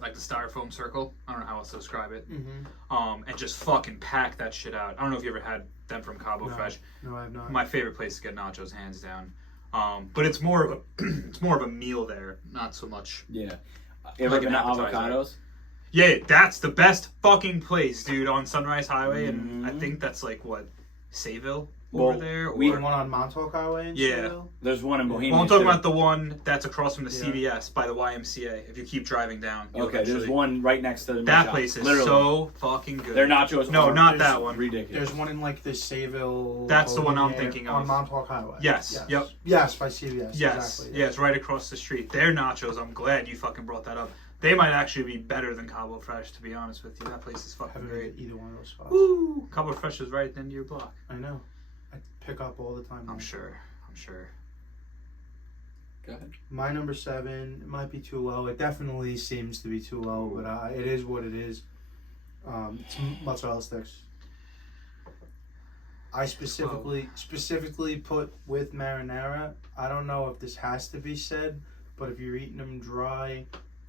like the styrofoam circle. I don't know how else to describe it. Mm-hmm. And just fucking pack that shit out. I don't know if you ever had them from Cabo No. Fresh. No, I have not. My favorite place to get nachos, hands down. But it's more of a, it's more of a meal there, not so much. Yeah. You ever Like been an to appetizer. Avocados? Yeah, that's the best fucking place, dude, on Sunrise Highway, and I Mhm. think that's like what, Sayville? over there? Or... The one on Montauk Highway in Seville? There's one in Bohemia. Well, I'm talking too. about the one that's across from the CVS by the YMCA. If you keep driving down. Okay, there's one right next to the That shop. place is Literally. so fucking good. Their nachos No, are not that one. ridiculous. There's one in like the Seville. That's the one I'm Bohemia thinking on of. Montauk Highway. Yes. Yep. Yes, by CVS. Yes. Exactly. Yeah, it's right across the street. Their nachos, I'm glad you fucking brought that up. They might actually be better than Cabo Fresh, to be honest with you. That place is fucking Haven't great. been to either one of those spots. Woo! Cabo Fresh is right at the end of your block. I know. I pick up all the time. I'm sure. Go ahead. My number 7, it might be too low. It definitely seems to be too low, but it is what it is. It's mozzarella sticks. I specifically put with marinara. I don't know if this has to be said, but if you're eating them dry,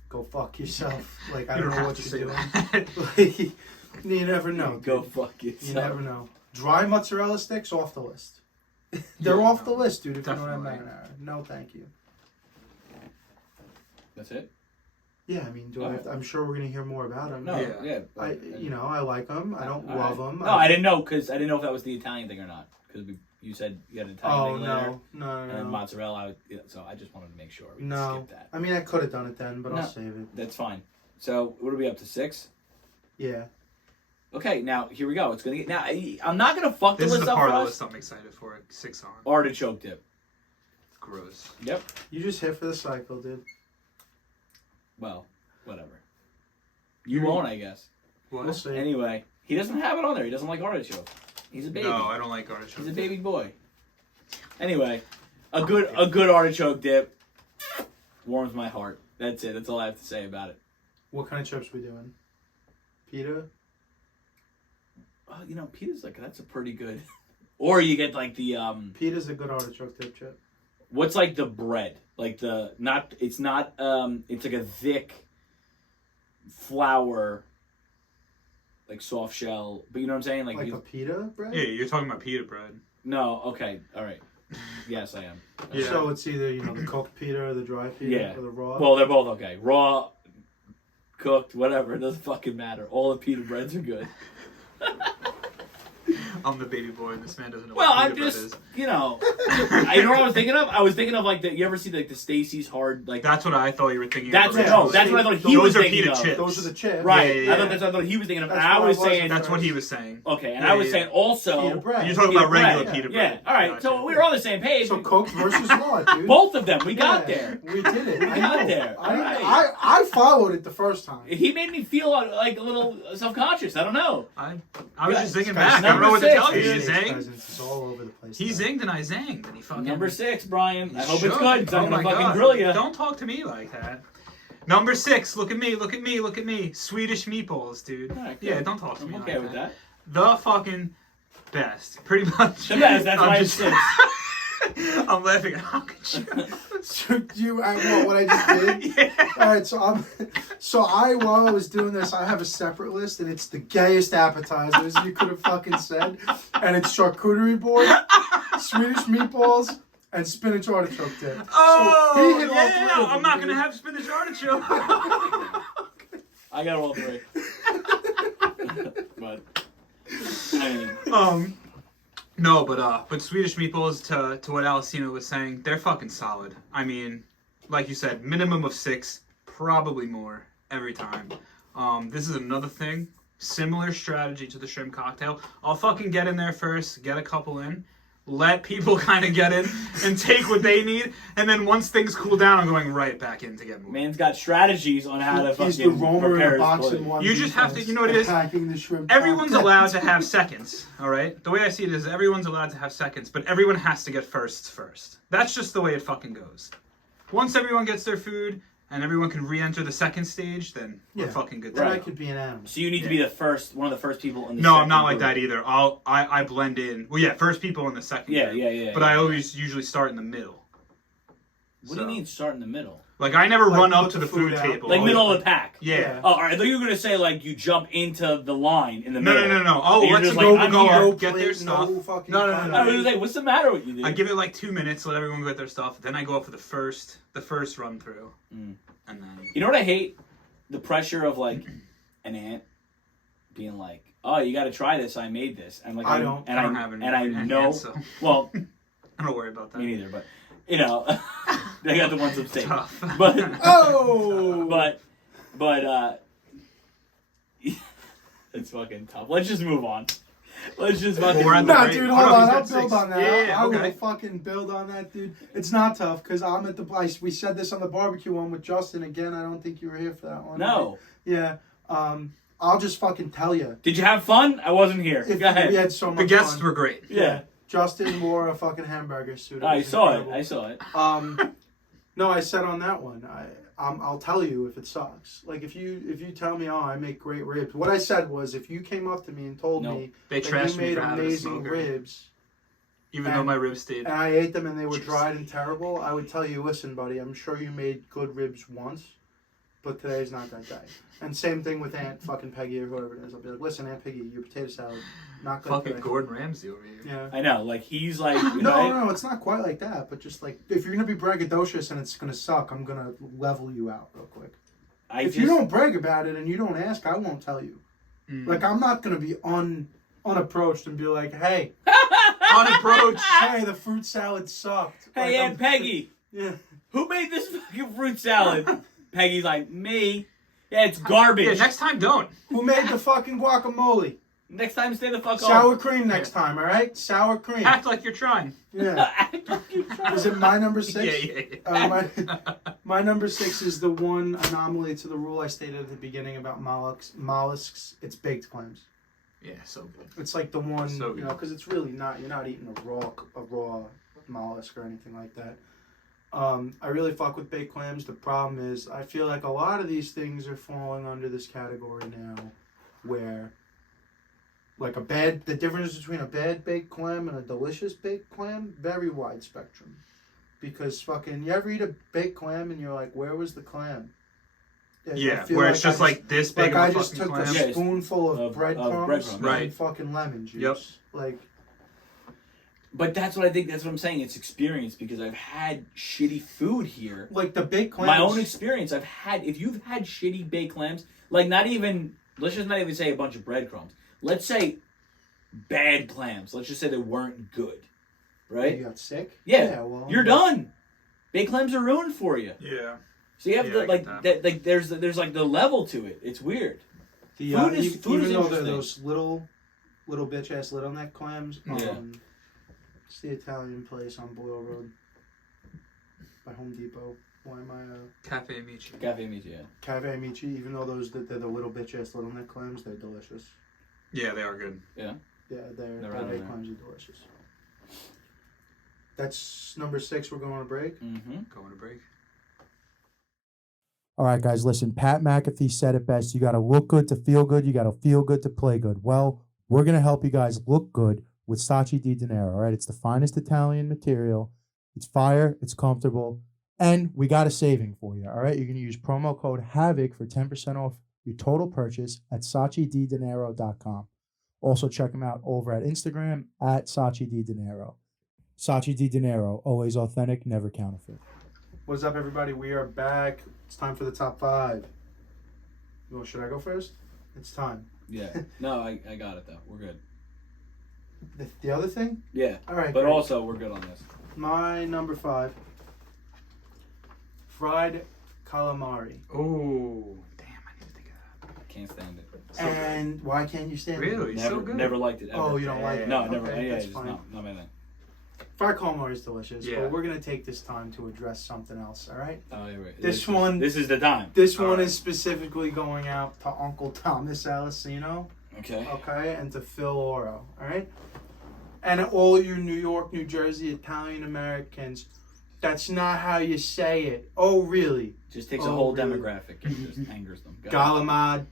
go fuck yourself. Like, I don't know what you're doing. Like, you never know. Dude. Go fuck yourself. You never know. Dry mozzarella sticks off the list. They're off the list, dude. If definitely. you don't have marinara, no, thank you. That's it? Yeah, I mean, I'm sure we're gonna hear more about them. No, yeah. I like them. I don't love them. No, I didn't know because I didn't know if that was the Italian thing or not. Because you said you had an Italian thing later. No. And then mozzarella. So I just wanted to make sure we could skip that. I mean, I could have done it then, but I'll save it. That's fine. So what are we up to? 6? Yeah. Okay, now here we go. It's gonna get now. I'm not gonna fuck the This list is the up part for of the us. list I'm excited for. 6 on. Artichoke dip. Gross. Yep. You just hit for the cycle, dude. Well, whatever. You won't, I guess. What? We'll see. Anyway, he doesn't have it on there. He doesn't like artichoke. He's a baby. No, I don't like artichoke. He's a baby boy. Anyway, a good artichoke dip warms my heart. That's it. That's all I have to say about it. What kind of chips we doing? Pita? Pita's that's a pretty good. Or you get like the Pita's a good artichoke dip chip. What's like the bread? Like it's like a thick flour, like soft shell. But you know what I'm saying? Like a pita bread? Yeah, you're talking about pita bread. No, okay, all right. Yes, I am. Yeah. So it's either the cooked pita or the dry pita or the raw. Well, they're both okay. Raw, cooked, whatever. It doesn't fucking matter. All the pita breads are good. I'm the baby boy, and this man doesn't know Well, what I'm pita bread just, is. you know what I was thinking of? I was thinking of like you ever see like the Stacy's hard like. That's what I thought you were thinking. That's of. what I thought he was Those are thinking pita of. chips. Those are the chips. Right. Yeah. I thought that's what I thought he was thinking of. That's And I what was I was saying. That's what he was saying. Okay, and Yeah, I was saying also. Pita bread. You're talking Pita about regular bread. pita bread. Yeah. All right. Gotcha. So we were on the same page. So cooked versus raw, dude. Both of them. We got Yeah, there. We did it. We I got know. there. All right. I followed it the first time. He made me feel like a little self-conscious. I don't know. I was just thinking Guys, back. I don't know what to number tell you. six. You zinged. It's all over the place. He today. zinged and I zanged. And he fucking... Number 6, Brian. I hope Shook. it's good because I'm Oh gonna my fucking God. grill you. Don't talk to me like that. Number 6. Look at me. Look at me. Look at me. Swedish meatballs, dude. All right, good. Yeah, don't talk to I'm me okay like with that. The fucking best. Pretty much. The best. That's I'm why just- it's 6. I'm laughing. How could you? So what I just did? Yeah. All right, while I was doing this, I have a separate list, and it's the gayest appetizers you could have fucking said, and it's charcuterie board, Swedish meatballs, and spinach artichoke dip. Oh, so he hit all yeah. three No, of them, I'm not dude. going to have spinach artichoke. I got all 3. But I mean, No, but Swedish meatballs, to what Alessino was saying, they're fucking solid. I mean, like you said, minimum of 6, probably more every time. This is another thing, similar strategy to the shrimp cocktail. I'll fucking get in there first, get a couple in, let people kind of get in and take what they need, and then once things cool down, I'm going right back in to get more. man's got strategies on how to He's the fucking Romer in prepare the his boxing plate. one. You just have to- you know what it is? Attacking the shrimp. Everyone's cocktail. allowed to have seconds, all right? The way I see it is everyone's allowed to have seconds, but everyone has to get firsts first. That's just the way it fucking goes. Once everyone gets their food and everyone can re-enter the second stage, then we're fucking good to Then go. I could be an animal. So you need to be one of the first people in the No, I'm second not like group. that either. I blend in. Well, yeah, first people in the second Yeah, group. yeah. But I always usually start in the middle. What do you mean start in the middle? Like, I never Like, run up put to the the food food out. table. Like middle of the pack. Yeah. Oh, all right. I thought you were gonna say like you jump into the line in the No, middle. no. Oh, And you're let's just go, like, I'm go here. up, get their stuff. No fucking No. I was gonna say, what's the matter with you, dude? I give it like 2 minutes, let everyone get their stuff. Then I go up for the first run through. And then... You know what I hate? The pressure of like an aunt being like, "Oh, you got to try this. I made this." And like I don't have any. and I know. Yet, so. Well, Don't worry about that. me neither. But you know, they got the ones upstate. Tough. But Oh! but it's fucking tough. Let's just move on. Let's just fucking. We're at move the on. Nah, break. dude, Oh, hold no, on. he's I'll at build 6. on that. Yeah, I okay. will fucking build on that, dude. It's not tough because I'm at the place. We said this on the barbecue one with Justin again. I don't think you were here for that one. No. Yeah. I'll just fucking tell you. Did you have fun? I wasn't here. If Go ahead. we had so much The guests fun. were great. Yeah. Justin wore a fucking hamburger suit. It I was saw incredible. it. I saw it. No, I said on that one. I'll tell you if it sucks. Like if you tell me, oh, I make great ribs. What I said was, if you came up to me and told No. me They that trashed you me made for having a amazing smoker. ribs Even though my ribs stayed. and I ate them and they were Jeez. dried and terrible, I would tell you, listen, buddy, I'm sure you made good ribs once, but today's not that day. And same thing with Aunt fucking Peggy or whoever it is. I'll be like, listen, Aunt Peggy, your potato salad, not good Fucking today. Gordon Ramsay over here. Yeah. I know. Like he's like. No, it's not quite like that. But just like, if you're gonna be braggadocious and it's gonna suck, I'm gonna level you out real quick. If you don't brag about it and you don't ask, I won't tell you. Mm. Like, I'm not gonna be unapproached and be like, hey, Unapproached. hey, the fruit salad sucked. Hey, Like, Aunt Peggy, Yeah. who made this fucking fruit salad? Peggy's like, me. Yeah, it's garbage. Yeah, next time don't. Who made the fucking guacamole? Next time, stay the fuck Sour home. cream next time, all right? Sour cream. Act like you're trying. Yeah. Is it my number 6? Yeah. My number 6 is the one anomaly to the rule I stated at the beginning about mollusks. It's baked clams. Yeah, so good. It's like the one, So you know, because it's really not. You're not eating a raw mollusk or anything like that. I really fuck with baked clams. The problem is, I feel like a lot of these things are falling under this category now, where like the difference between a bad baked clam and a delicious baked clam, very wide spectrum. Because fucking, you ever eat a baked clam and you're like, where was the clam? Yeah, I feel where it's just like this big like of I a just fucking took clam. a spoonful of breadcrumbs breadcrumbs. and Right. fucking lemon juice. Yep. Like, But that's what I think. That's what I'm saying. It's experience because I've had shitty food here. like the baked clams. My own experience. I've had. If you've had shitty baked clams, like not even. Let's just not even say a bunch of breadcrumbs. Let's say bad clams. Let's just say they weren't good, right? You got sick? Yeah. Well, You're done. Baked clams are ruined for you. Yeah. So you have Yeah, to I like get that. Like there's like the level to it. It's weird. The, Food is even though they're interesting. those little bitch ass little neck clams. Yeah. It's the Italian place on Boyle Road by Home Depot. Why am I Cafe Amici. Cafe Amici, yeah. Cafe Amici? Even though they're the little bitch ass little neck clams, they're delicious. Yeah, they are good. Yeah. Yeah, their Never had baked them. clams are delicious. That's number 6. We're going to break. Mm-hmm. Going to break. All right, guys, listen. Pat McAfee said it best. You got to look good to feel good. You got to feel good to play good. Well, we're going to help you guys look good with Saci di Dinero. All right, it's the finest Italian material. It's fire. It's comfortable. And we got a saving for you. All right, you're going to use promo code HAVOC for 10% off your total purchase at SaciDiDinero.com. Also, check them out over at Instagram at Saci di Dinero. Saci di Dinero, always authentic, never counterfeit. What's up, everybody? We are back. It's time for the top 5. Well, should I go first? It's time. Yeah. No, I got it though. We're good. The other thing? Yeah. All right. But great. also we're good on this. My number 5. Fried calamari. Oh, damn! I need to think of that. Can't stand it. So good. And why can't you stand it? Really? Never, so good. never liked it. Ever. Oh, you don't like it? No, Okay, never. Yeah, that's just fine. not my thing. Fried calamari is delicious, Yeah. but we're going to take this time to address something else, all right? Oh, yeah, right. This one- This is the time. This All one right. is specifically going out to Uncle Thomas Alessino, Okay. okay, and to Phil Oro, all right? And all you New York, New Jersey, Italian Americans, that's not how you say it. Oh, really? Just takes a Oh, whole really? demographic and just angers them. Go. Galamad,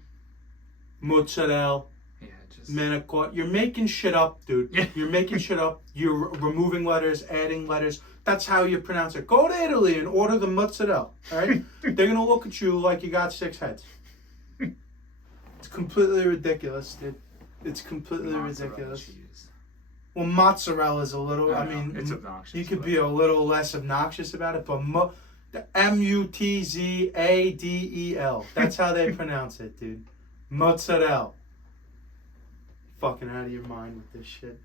mozzarella, Yeah, just. Menacot. You're making shit up, dude. Yeah. You're making shit up. You're removing letters, adding letters. That's how you pronounce it. Go to Italy and order the mozzarella, all right? They're going to look at you like you got 6 heads. It's completely ridiculous, dude. It's completely Mozzarella ridiculous. cheese. Well, mozzarella is a little, I know, mean, it's obnoxious. you could but- be a little less obnoxious about it, but the Mutzadel. That's how they pronounce it, dude. Mozzarella. fucking out of your mind with this shit.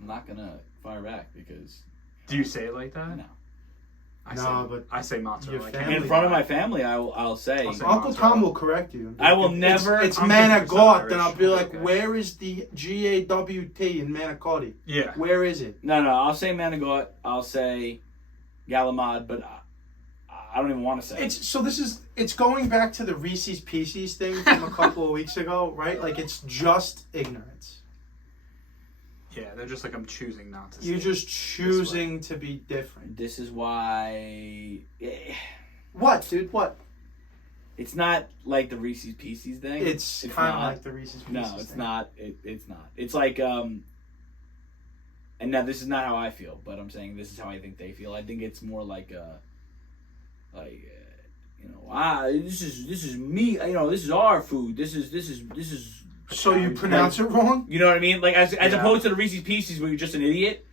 I'm not gonna fire back because Do you say it like that? no. I say mozzarella. your I can't family- In front of my family, I'll say. I'll say Uncle mozzarella. Tom will correct you. I will If never- It's I'm 50% Manigot, then I'll Irish. be like, Okay. where is the GAWT in Manicotti? Yeah. Where is it? No, I'll say Manigot. I'll say Galamad, but I don't even want to say. It's going back to the Reese's Pieces thing from a couple of weeks ago, right? Like it's just ignorance. Yeah, they're just like, I'm choosing not to say You're it just this choosing to be different. This is why What, dude? What? it's not like the Reese's Pieces thing. It's kind of not. like the Reese's Pieces. No, it's thing. not. It's not. It's like and now this is not how I feel, but I'm saying this is how I think they feel. I think it's more like this is me. This is our food. This is. So you pronounce it wrong? You know what I mean? Like as Yeah. opposed to the Reese's Pieces where you're just an idiot.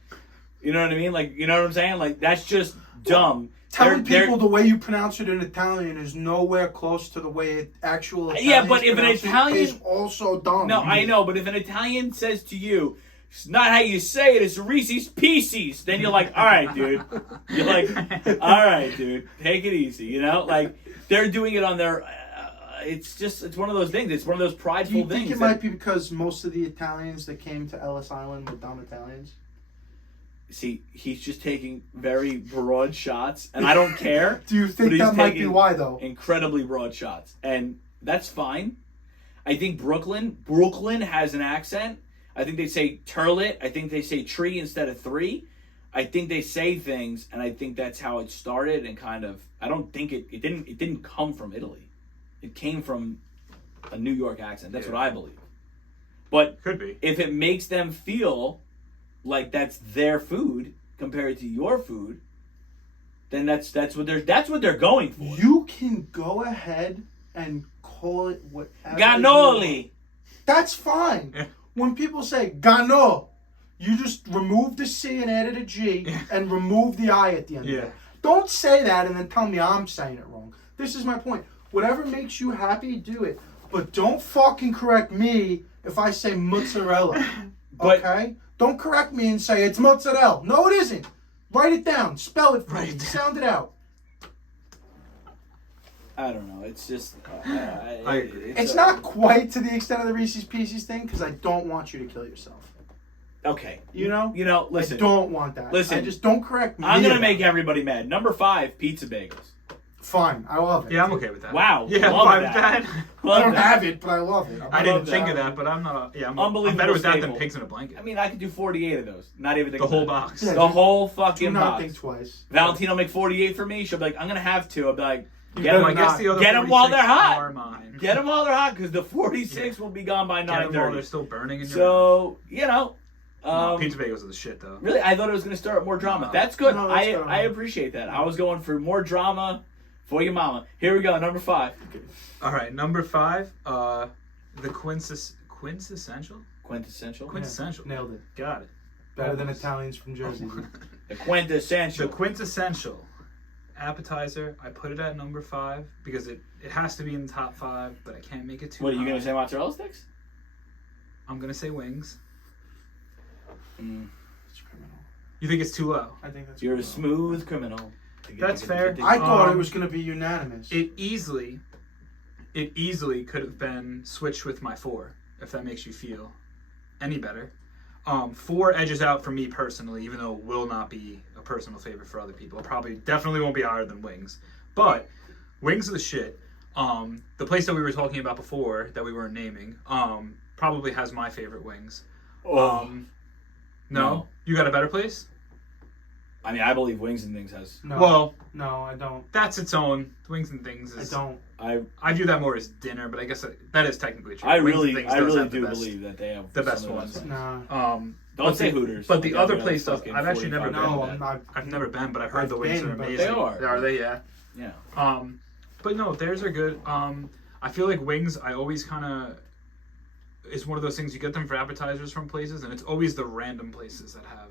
You know what I mean? Like you know what I'm saying? Like that's just dumb. Telling They're- people the way you pronounce it in Italian is nowhere close to the way it actual Italians Yeah, but if an pronounce it Italian- is also dumb. No, I know, but if an Italian says to you, it's not how you say it, it's Reese's Pieces, then you're like, all right, dude. You're like, all right, dude, take it easy, you know? Like, they're doing it on their, it's one of those things. It's one of those Do prideful you think things. it might be because most of the Italians that came to Ellis Island were dumb Italians? See, he's just taking very broad shots, and I don't care. Do you But think he's that might be taking why, though? incredibly broad shots, and that's fine. I think Brooklyn has an accent. I think they say turlet. I think they say tree instead of three. I think they say things, and I think that's how it started. And kind of, I don't think it didn't come from Italy. It came from a New York accent. That's Yeah. what I believe. But Could be. if it makes them feel like that's their food compared to your food, then that's what they're going for. You can go ahead and call it whatever. you Ganoli. want. That's fine. When people say gano, you just remove the C and added a G and remove the I at the end of Yeah. it. Don't say that and then tell me I'm saying it wrong. This is my point. Whatever makes you happy, do it. But don't fucking correct me if I say mozzarella. But- Okay? Don't correct me and say it's mozzarella. No, it isn't. Write it down. Spell it for Write me. it down. Sound it out. I don't know. It's just. I agree. It's not quite to the extent of the Reese's Pieces thing because I don't want you to kill yourself. Okay. You know? Listen. I don't want that. Listen. I just don't correct me. I'm gonna either. make everybody mad. Number 5, pizza bagels. Fine. I love it. Yeah, I'm okay with that. Wow. Yeah, I'm love fine with that. that. I Love don't that. have it, but I love it. I love didn't that. think of that, but I'm not. I'm Unbelievable better with that staple. than pigs in a blanket. I mean, I could do 48 of those. Not even The think whole about it. box. Yeah. The whole Do fucking not box. think twice. Valentino make 48 for me. She'll be like, I'm gonna have to. I'll be like, get better I them, not. guess the other Get 'em while they're 46 hot. are mine. get them while they're hot because the 46 will be gone by Get 'em while they're 9:30. still burning in your So mouth. Pizza bagels are the shit, though. really, I thought it was gonna start with more drama. No. That's good. No, that's good. I appreciate that. I was going for more drama for your mama. Here we go. Number 5. All right, number 5, the quintessential. Quintessential. Nailed it. Got it. Better than Italians from Jersey. The quintessential. The quintessential appetizer. I put it at number 5 because it has to be in the top 5, but I can't make it too. What are you high. gonna say? Mozzarella sticks? I'm gonna say wings. It's criminal. You think it's too low? I think that's You're a criminal. smooth criminal. That's fair. I thought it Um, was going to be unanimous. It easily could have been switched with my 4, if that makes you feel any better. 4 edges out for me personally, even though it will not be a personal favorite for other people. It definitely won't be higher than wings. But wings are the shit. The place that we were talking about before that we weren't naming, probably has my favorite wings. No? No. You got a better place? I mean, I believe Wings and Things has. no. Well, no, I don't. that's its own. Wings and Things I is. don't. I view that more as dinner, but I guess that is technically true. I Wings and really Things does have the do best- believe that they have the some best of the ones. best Nah. Don't But say the- Hooters. but the They other have place does- fucking I've actually never 45 No, of I'm that. not. I've never been, but I've heard the I've wings been, are but amazing. they are. Are they? Yeah. Yeah. But no, theirs are good. I feel like wings. I always kind of. It's one of those things you get them for appetizers from places, and it's always the random places that have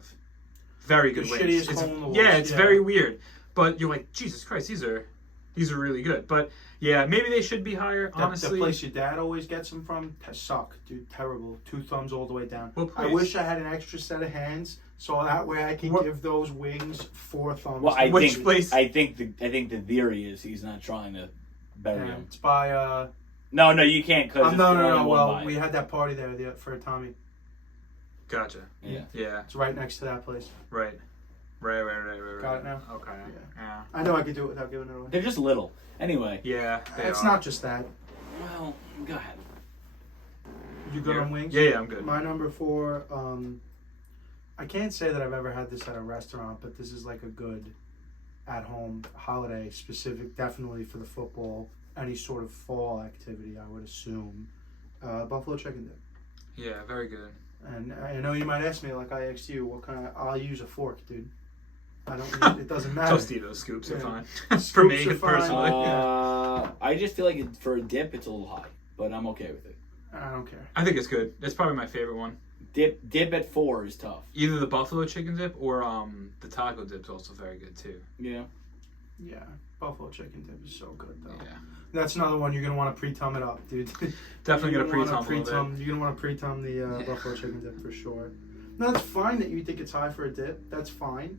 very good The wings. shittiest It's, hole in the yeah, walls, it's yeah. very weird. But you're like, Jesus Christ, these are These are really good. But yeah, maybe they should be higher. Honestly, The place your dad always gets them from suck, dude. Terrible. 2 thumbs all the way down. What I place? wish I had an extra set of hands so that way I can give those wings 4 thumbs. Well, I Which think place? I think the theory is he's not trying to bury Yeah, him. it's by No, you can't because no. Well, we had that party there for Tommy. Gotcha. Yeah. Yeah. It's right next to that place. Right. Right. Got it now? Okay. Yeah. I know I could do it without giving it away. They're just little. Anyway. Yeah. It's not just that. Well, go ahead. You good on wings? Yeah, I'm good. My number 4, I can't say that I've ever had this at a restaurant, but this is like a good at-home holiday specific, definitely for the football, any sort of fall activity, I would assume. Buffalo chicken dip. Yeah, very good. And I know you might ask me, like I asked you, what kind of, I'll use a fork, dude. I don't, it doesn't matter. Tostitos scoops are Yeah. fine. For me, Scoops are fine. personally. I just feel like for a dip, it's a little high, but I'm okay with it. I don't care. I think it's good. It's probably my favorite one. Dip at 4 is tough. Either the buffalo chicken dip or the taco dip's also very good too. Yeah. Yeah, buffalo chicken dip is so good, though. Yeah. That's another one you're going to want to pre-tum it up, dude. Definitely You're gonna gonna wanna pre-tum a little bit. You're going to want to pre-tum the buffalo chicken dip for sure. No, that's fine that you think it's high for a dip. That's fine.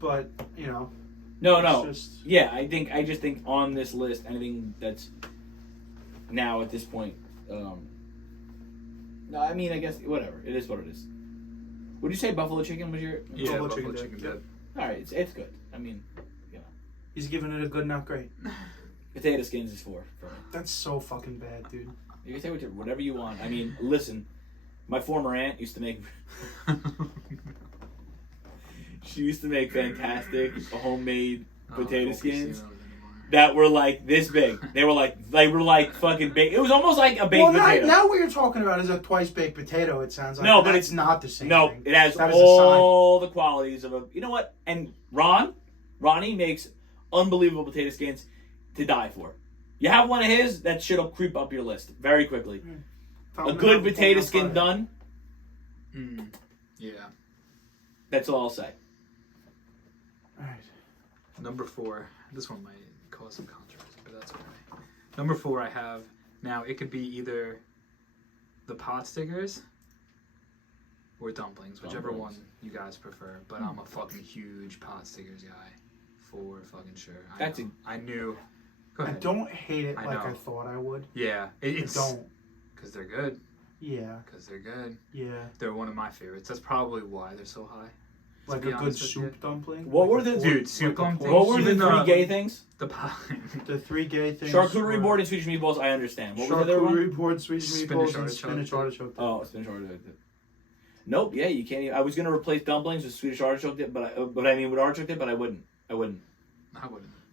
But, you know. No. It's just, Yeah, I just think on this list, anything that's now at this point, no, I mean, I guess, whatever. It is what it is. Would you say buffalo chicken was your... Yeah, Buffalo buffalo chicken chicken dip. dip. All right, it's good. I mean, he's giving it a good, not great. potato skins is 4 for me. That's so fucking bad, dude. You can say whatever you want. I mean, listen, my former aunt used to make... She used to make fantastic homemade potato skins that were like this big. They were like fucking big. It was almost like a baked potato. Now what you're talking about is a twice baked potato. It sounds like No, but it's not the same. No, thing. it has That is all the qualities of a. You know what? And Ronnie makes unbelievable potato skins to die for. You have one of his, that shit'll creep up your list very quickly. A good potato skin done. Yeah. That's all I'll say. All right. Number 4. This one might cause some controversy, but that's okay. Number 4 I have, now it could be either the pot stickers or dumplings, whichever one you guys prefer. But I'm a fucking huge pot stickers guy, for fucking sure. I knew. Go I ahead. don't hate it I like I know. thought I would. Yeah, it's I don't. because they're good. Yeah. Because they're good. Yeah. They're one of my favorites. That's probably why they're so high. Like be a good honest with soup dumpling. What Like were a the- pork- Dude, soup like a dumplings. pork What were soup. the Even 3 gay things? The pot. The 3 gay things? Charcuterie were board and Swedish meatballs. I understand. What was the other one? Charcuterie board, Swedish Spinach meatballs, and artichoke. spinach artichoke. Oh, spinach artichoke dip. Nope. Yeah, you can't. I was gonna replace dumplings with Swedish artichoke dip, but I mean with artichoke dip, but I wouldn't. I wouldn't.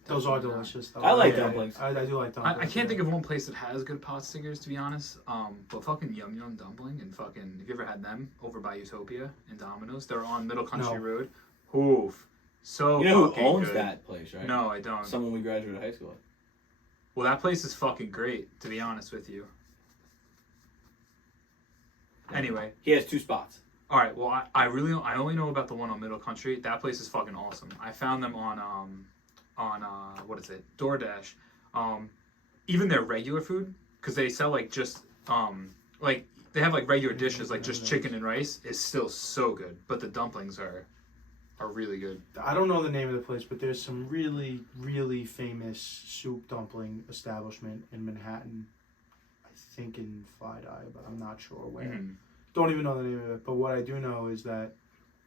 Those are Definitely not. delicious, though. I like Yeah, dumplings. I do like dumplings. I can't think of one place that has good pot stickers, to be honest. But fucking Yum Yum Dumpling and fucking, have you ever had them over by Utopia and Domino's? They're on Middle Country No. Road. Oof. So You know who fucking owns good. that place, right? No, I don't. Someone we graduated high school with. Well, that place is fucking great, to be honest with you. Anyway, He has 2 spots. all right. Well, I only know about the one on Middle Country. That place is fucking awesome. I found them on what is it? DoorDash. Even their regular food, because they sell like just like they have like regular dishes like just chicken and rice, is still so good. But the dumplings are really good. I don't know the name of the place, but there's some really, really famous soup dumpling establishment in Manhattan. I think in Fidei, but I'm not sure where. Mhm. Don't even know the name of it. But what I do know is that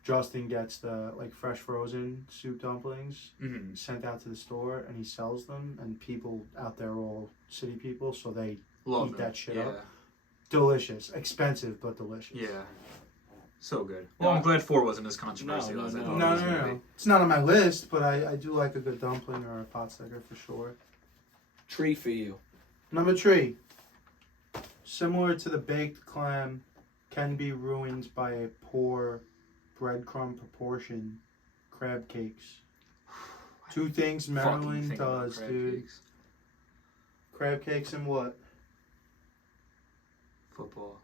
Justin gets the like fresh frozen soup dumplings Mhm. sent out to the store, and he sells them. And people out there are all city people, so they Love eat them. that shit yeah. up. Delicious, expensive but delicious. Yeah. So good. Well, I'm glad 4 wasn't as controversial No, as I no, thought No, it was no, going to no. be. It's not on my list, but I do like a good dumpling or a pot sticker for sure. Tree for you. Number 3. Similar to the baked clam, can be ruined by a poor breadcrumb proportion. Crab cakes. 2 things Fucking Maryland think about does, crab dude. cakes. Crab cakes and what? Football.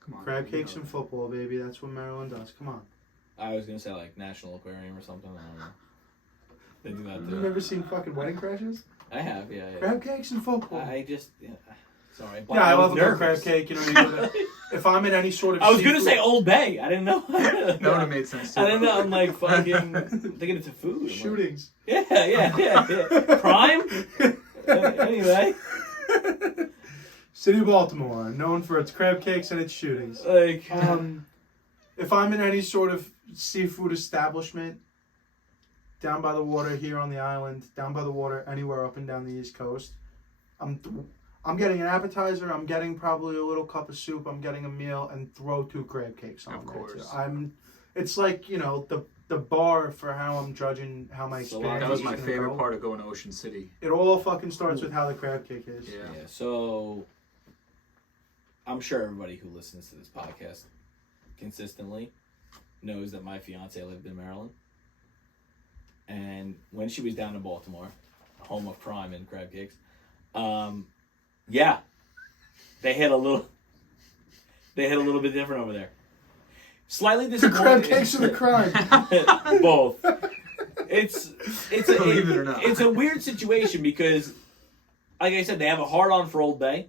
Come on. Crab you cakes know and that. football, baby. That's what Maryland does. Come on. I was gonna say like National Aquarium or something. I don't know. They do that You've too. never seen fucking Wedding Crashers? I have, yeah. Crab cakes and football. I just, sorry. Yeah, I love a good nervous. crab cake. You know, you gotta, if I'm in any sort of I was gonna seafood- say Old Bay. I didn't know. That would have made sense too. I didn't know. I'm like fucking thinking it's a food. I'm like, shootings. Yeah. Prime. Anyway, City of Baltimore, known for its crab cakes and its shootings. like, If I'm in any sort of seafood establishment, down by the water here on the island, down by the water anywhere up and down the East Coast, I'm getting an appetizer. I'm getting probably a little cup of soup. I'm getting a meal and throw 2 crab cakes on Of there, course. too. It's like the bar for how I'm judging how my So experience. That was is my gonna favorite go. part of going to Ocean City. It all fucking starts with how the crab cake is. Yeah. yeah. So, I'm sure everybody who listens to this podcast consistently knows that my fiance lived in Maryland, and when she was down in Baltimore, home of crime and crab cakes, yeah, they hit a little bit different over there. Slightly The disappointed. crab cakes are the crime. Both. It's Believe it or not. it's a weird situation because, like I said, they have a hard on for Old Bay.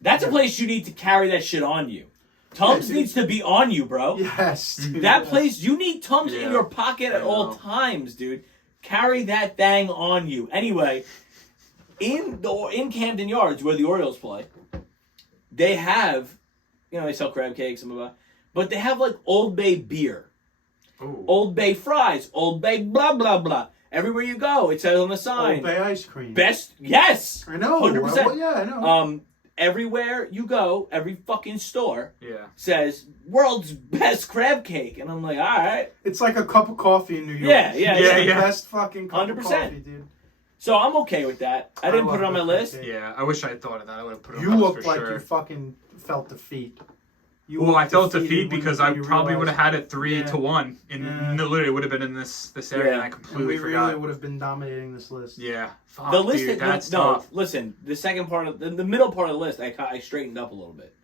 That's a place you need to carry that shit on you. Tums dude. needs to be on you, bro. Yes. Dude, That yes. place, you need Tums in Yeah. your pocket at I all know. times, dude. Carry that thing on you. Anyway, in Camden Yards where the Orioles play, they have, they sell crab cakes and blah, blah, but they have like Old Bay beer, Ooh. Old Bay fries, Old Bay blah blah blah. Everywhere you go, it says on the sign. Old Bay ice cream. Best, yes, I know. 100%. Well, yeah, I know. Everywhere you go, every fucking store Yeah. says world's best crab cake, and I'm like, all right. It's like a cup of coffee in New York. Yeah, It's the yeah. best fucking cup 100%. of coffee, dude. So I'm okay with that. I didn't put it on my love the crab list. cake. Yeah. I wish I had thought of that. I would have put it on You my list looked for like sure. you fucking felt defeat. Well, I felt defeated defeat when because you I probably would realized- have had it 3 Yeah. to 1, and Yeah. literally would have been in this area, Yeah. and I And completely we forgot. really would have been dominating this list. Yeah. Fuck, The list, dude, that's no, tough. listen. The second part of the middle part of the list, I straightened up a little bit.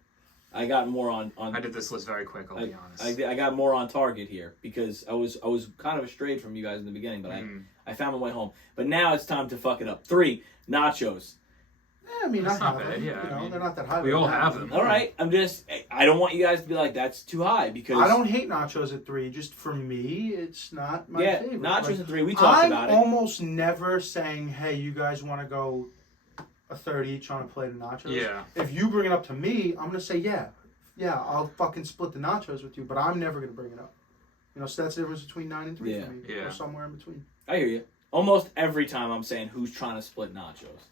I got more on. I did this list very quick. I'll be honest. I got more on target here because I was kind of strayed from you guys in the beginning, but Mm. I found my way home. But now it's time to fuck it up. 3 nachos. Yeah, I mean, That's I not have bad, them. yeah, You know, I mean, they're not that high. we but all I have them. All right, I don't want you guys to be like that's too high because I don't hate nachos at 3. Just for me, it's not my favorite. nachos Like, at 3. We talked I'm about it. almost never saying, "Hey, you guys want to go a third each on a plate of nachos?" Yeah. If you bring it up to me, I'm gonna say, "Yeah, I'll fucking split the nachos with you," but I'm never gonna bring it up. So that's the difference between 9 and 3 Yeah. for me, Yeah. or somewhere in between. I hear you. Almost every time I'm saying who's trying to split nachos.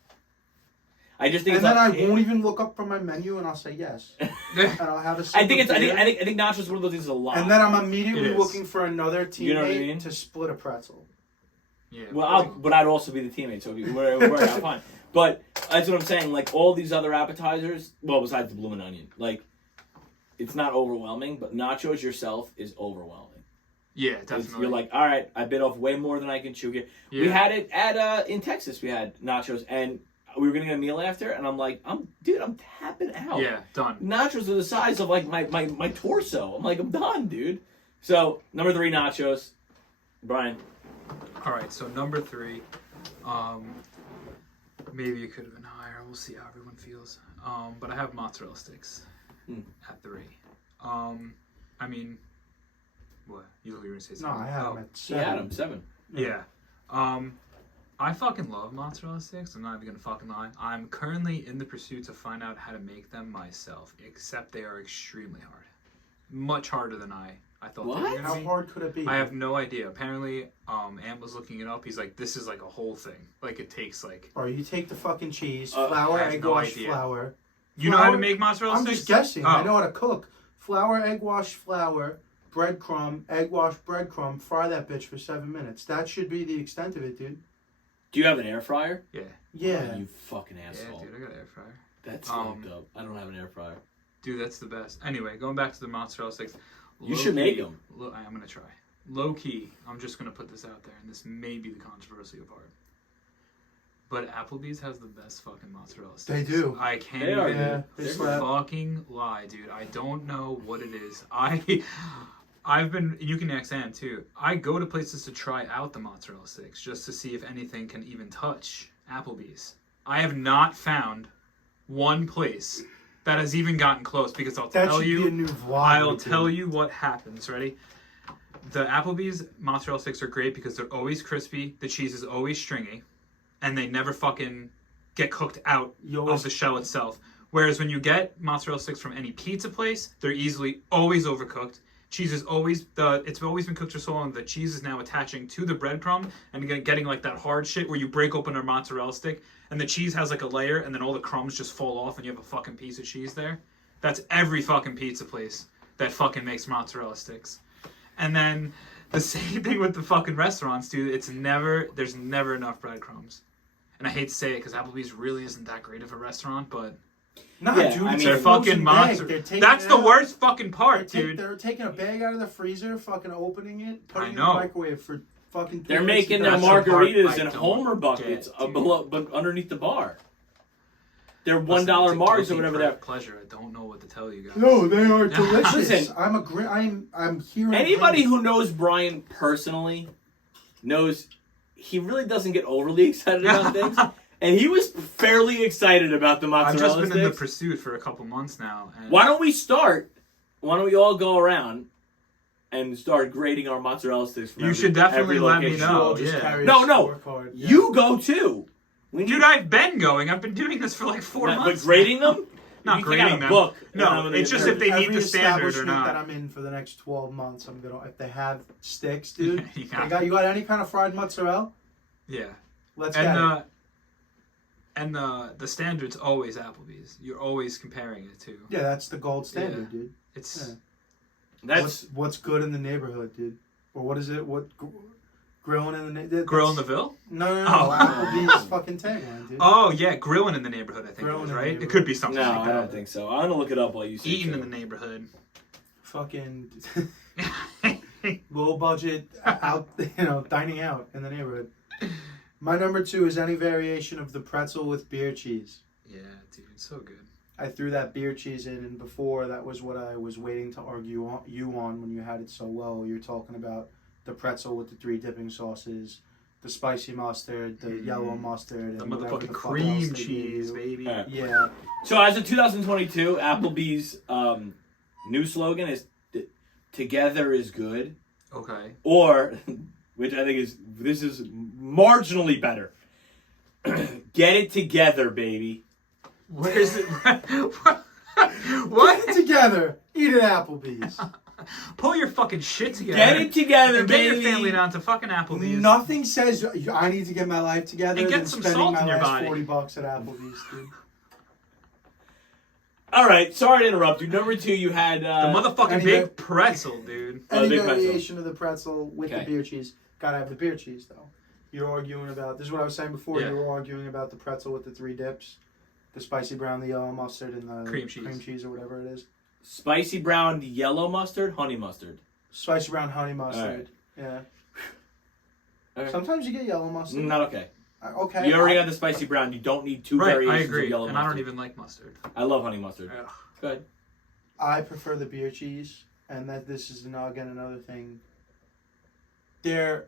I just think And it's then I like, won't even look up from my menu, and I'll say yes, and I'll have a. I think sip of beer. I think nachos is one of those things is a lot. And then I'm It immediately is. looking for another teammate You know what I mean? to split a pretzel. Yeah. But I'd also be the teammate, so we're out fine. But that's what I'm saying. Like all these other appetizers, well, besides the bloomin' onion, like it's not overwhelming, but nachos yourself is overwhelming. Yeah, 'Cause definitely. You're like, all right, I bit off way more than I can chew here. Yeah. We had it at in Texas. We had nachos, and we were gonna get a meal after, and I'm like, I'm tapping out. Yeah, done. Nachos are the size of like my torso. I'm like, I'm done, dude. So number 3, nachos. Brian. All right, so number 3, maybe it could have been higher. We'll see how everyone feels. But I have mozzarella sticks at 3. I mean, what? You were gonna say No, something? I have them at He 7. had him 7. Yeah. I fucking love mozzarella sticks. I'm not even gonna fucking lie. I'm currently in the pursuit to find out how to make them myself, except they are extremely hard. Much harder than I thought they What? were gonna How be. hard could it be? I have no idea. Apparently, Ant was looking it up. He's like, this is like a whole thing. Like, it takes like... Or you take the fucking cheese, I flour, have egg no wash, idea. flour. You know how to Flour? make mozzarella I'm sticks? just guessing. Oh. I know how to cook. Flour, egg wash, flour, breadcrumb, egg wash, breadcrumb, fry that bitch for 7 minutes. That should be the extent of it, dude. Do you have an air fryer? Yeah. Yeah. Oh, you fucking Yeah, asshole. dude, I got an air fryer. That's fucked up. I don't have an air fryer. Dude, that's the best. Anyway, going back to the mozzarella sticks. You should make them. I'm going to try. Low key, I'm just going to put this out there, and this may be the controversial part. But Applebee's has the best fucking mozzarella sticks. They do. I can't They are, even Yeah, they slap. fucking lie, dude. I don't know what it is. you can ask Ann too. I go to places to try out the mozzarella sticks just to see if anything can even touch Applebee's. I have not found one place that has even gotten close because I'll tell you what happens. Ready? The Applebee's mozzarella sticks are great because they're always crispy, the cheese is always stringy, and they never fucking get cooked out of the shell itself. Whereas when you get mozzarella sticks from any pizza place, they're always overcooked. Cheese is it's always been cooked for so long that cheese is now attaching to the breadcrumb and getting like that hard shit where you break open a mozzarella stick and the cheese has like a layer and then all the crumbs just fall off and you have a fucking piece of cheese there. That's every fucking pizza place that fucking makes mozzarella sticks. And then the same thing with the fucking restaurants, dude. There's never enough breadcrumbs. And I hate to say it because Applebee's really isn't that great of a restaurant, but Nah, yeah, dude, I mean, they're fucking mozzarella. That's the worst fucking part, dude. They're taking a bag out of the freezer, fucking opening it, putting it in the microwave for fucking 3 They're minutes. making their margaritas in Homer buckets but underneath the bar. They're $1 margs or whatever that. Pleasure. I don't know what to tell you guys. No, they are delicious. Listen, I'm hearing. Anybody who knows Brian personally knows he really doesn't get overly excited about things. And he was fairly excited about the mozzarella sticks. I've just been in the pursuit for a couple months now. And Why don't we all go around and start grading our mozzarella sticks from You should definitely let me location? know. No. Yeah. You go too. Dude, I've been going. I've been doing this for like 4 months. But grading them? Not You grading take out a them. book. No, it's just if they meet the standard or establishment not. that I'm in for the next 12 months, I'm gonna. If they have sticks, dude. Yeah. You got any kind of fried mozzarella? Yeah. Let's get it. And the standard's always Applebee's. You're always comparing it to. Yeah, that's the gold standard, dude. It's what's good in the neighborhood, dude. Or what is it? What grilling in the neighborhood? Grill in the Ville? No. Oh. Applebee's fucking tagline, dude. Oh yeah, grilling in the neighborhood. I think Grilling it was in the right. It neighborhood. could be something. No, like I that. don't think so. I'm gonna look it up while you say Eating so. in the neighborhood. Fucking low budget dining out in the neighborhood. My number 2 is any variation of the pretzel with beer cheese. Yeah, dude, it's so good. I threw that beer cheese in, and before that was what I was waiting to argue on when you had it so well. You're talking about the pretzel with the 3 dipping sauces, the spicy mustard, the yellow mustard, The and whatever motherfucking the fuck cream else they cheese, gave you. baby. Right. Yeah. So as of 2022, Applebee's new slogan is "Together is good," Okay. or, which I think is marginally better. Get it together, baby. Where is it? What? What? Get it together. Eat at Applebee's. Pull your fucking shit together. Get it together, and get baby. your family down to fucking Applebee's. Nothing says I need to get my life together And get than some spending salt my in your last body. $40 at Applebee's, dude. All right, sorry to interrupt you. Number 2, you had The motherfucking Any big va- pretzel, dude. Any big pretzel. variation of the pretzel with Okay. the beer cheese. Gotta have the beer cheese, though. You're arguing about, this is what I was saying before, Yeah. you were arguing about the pretzel with the 3 dips. The spicy brown, the yellow mustard, and the Cream cheese. or whatever it is. spicy brown yellow mustard, honey mustard. Spicy brown honey mustard. Yeah. Okay. Sometimes you get yellow mustard. Not okay. Okay. You already got the spicy brown. You don't need 2 Right, I variations agree. of yellow And mustard. I don't even like mustard. I love honey mustard. Ugh. Good. I prefer the beer cheese, and that this is now again another thing. They're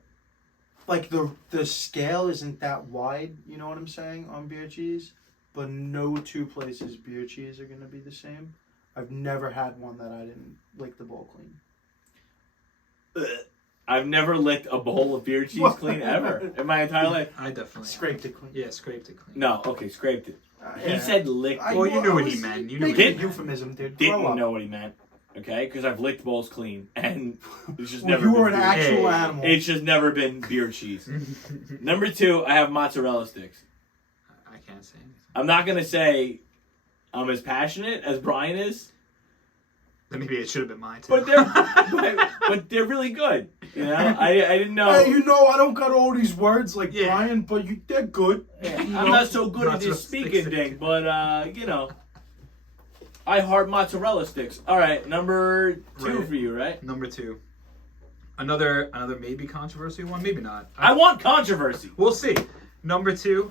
like the scale isn't that wide, you know what I'm saying, on beer cheese, but no 2 places beer cheese are gonna be the same. I've never had one that I didn't lick the bowl clean. I've never licked a bowl of beer cheese clean ever in my entire life. I definitely Scraped it clean. Yeah, scraped it clean. No, okay, scraped it. He Yeah. said licked. Well, you knew I what he was meant. You knew making what he a meant. euphemism, dude. Didn't Grow up. know what he meant. Okay, because I've licked bowls clean, and it's just Well, never. you been were an beer actual cheese. animal. It's just never been beer cheese. Number 2, I have mozzarella sticks. I can't say anything. I'm not gonna say I'm as passionate as Brian is, Then maybe it should have been mine too. but but they're really good. You know, I didn't know. Hey, I don't got all these words like Yeah. Brian, but they're good. I'm not so good at this speaking thing, but I heart mozzarella sticks. All right, number 2 Right. for you, right? Number 2. Another maybe controversy one, maybe not. I want controversy. We'll see. Number 2,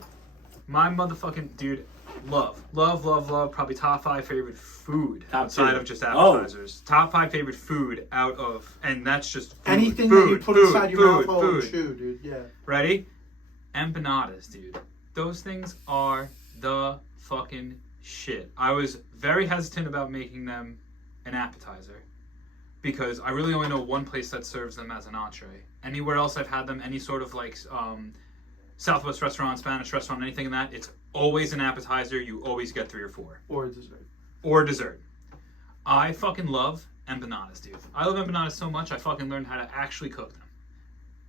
my motherfucking dude. love. Probably top 5 favorite food Top outside 2. of just appetizers. Top 5 favorite food and that's just food. Anything food, that you put food, inside your food, mouth food. and chew, dude. Yeah. Ready? Empanadas, dude. Those things are the fucking shit. I was very hesitant about making them an appetizer because I really only know one place that serves them as an entree. Anywhere else I've had them, any sort of like Southwest restaurant, Spanish restaurant, anything in that, it's always an appetizer. You always get 3 or 4. Or dessert. I fucking love empanadas, dude. I love empanadas so much, I fucking learned how to actually cook them.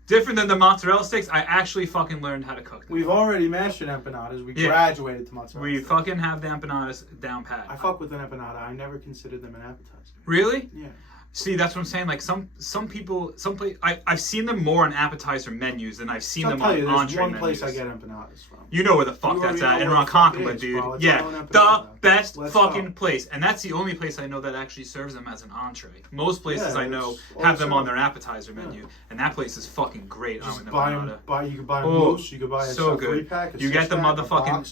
Different than the mozzarella sticks, I actually fucking learned how to cook them. We've already mastered empanadas. We graduated to mozzarella We sticks. fucking have the empanadas down pat. I fuck with an empanada. I never considered them an appetizer. Really? Yeah. See, that's what I'm saying. Like some people, I've seen them more on appetizer menus than I've seen So them I'll tell on you, there's entree one menus. place I get empanadas from. You know where the fuck You that's already at, in know where the fuck it Ronkonkoma, is, dude. bro. It's Yeah, our own the empanada. best Let's fucking go. place, and that's the only place I know that actually serves them as an entree. Most places Yeah, I know it's have them on also- their appetizer menu, and that place is fucking great on Just an buy empanada. them. You can buy them Oh, loose. You can buy a so 3-pack. good. You get the box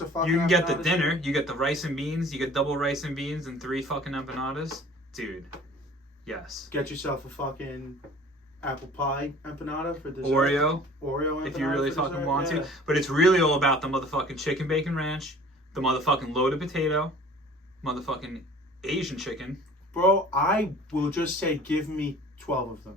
of motherfucking. You can get the empanadas. dinner. You get the rice and beans. You get double rice and beans and 3 fucking empanadas, dude. Yes. Get yourself a fucking apple pie empanada for dessert. Oreo, empanada if you really for fucking dessert, want yeah. to. But it's really all about the motherfucking chicken bacon ranch, the motherfucking loaded potato, motherfucking Asian chicken. Bro, I will just say give me 12 of them.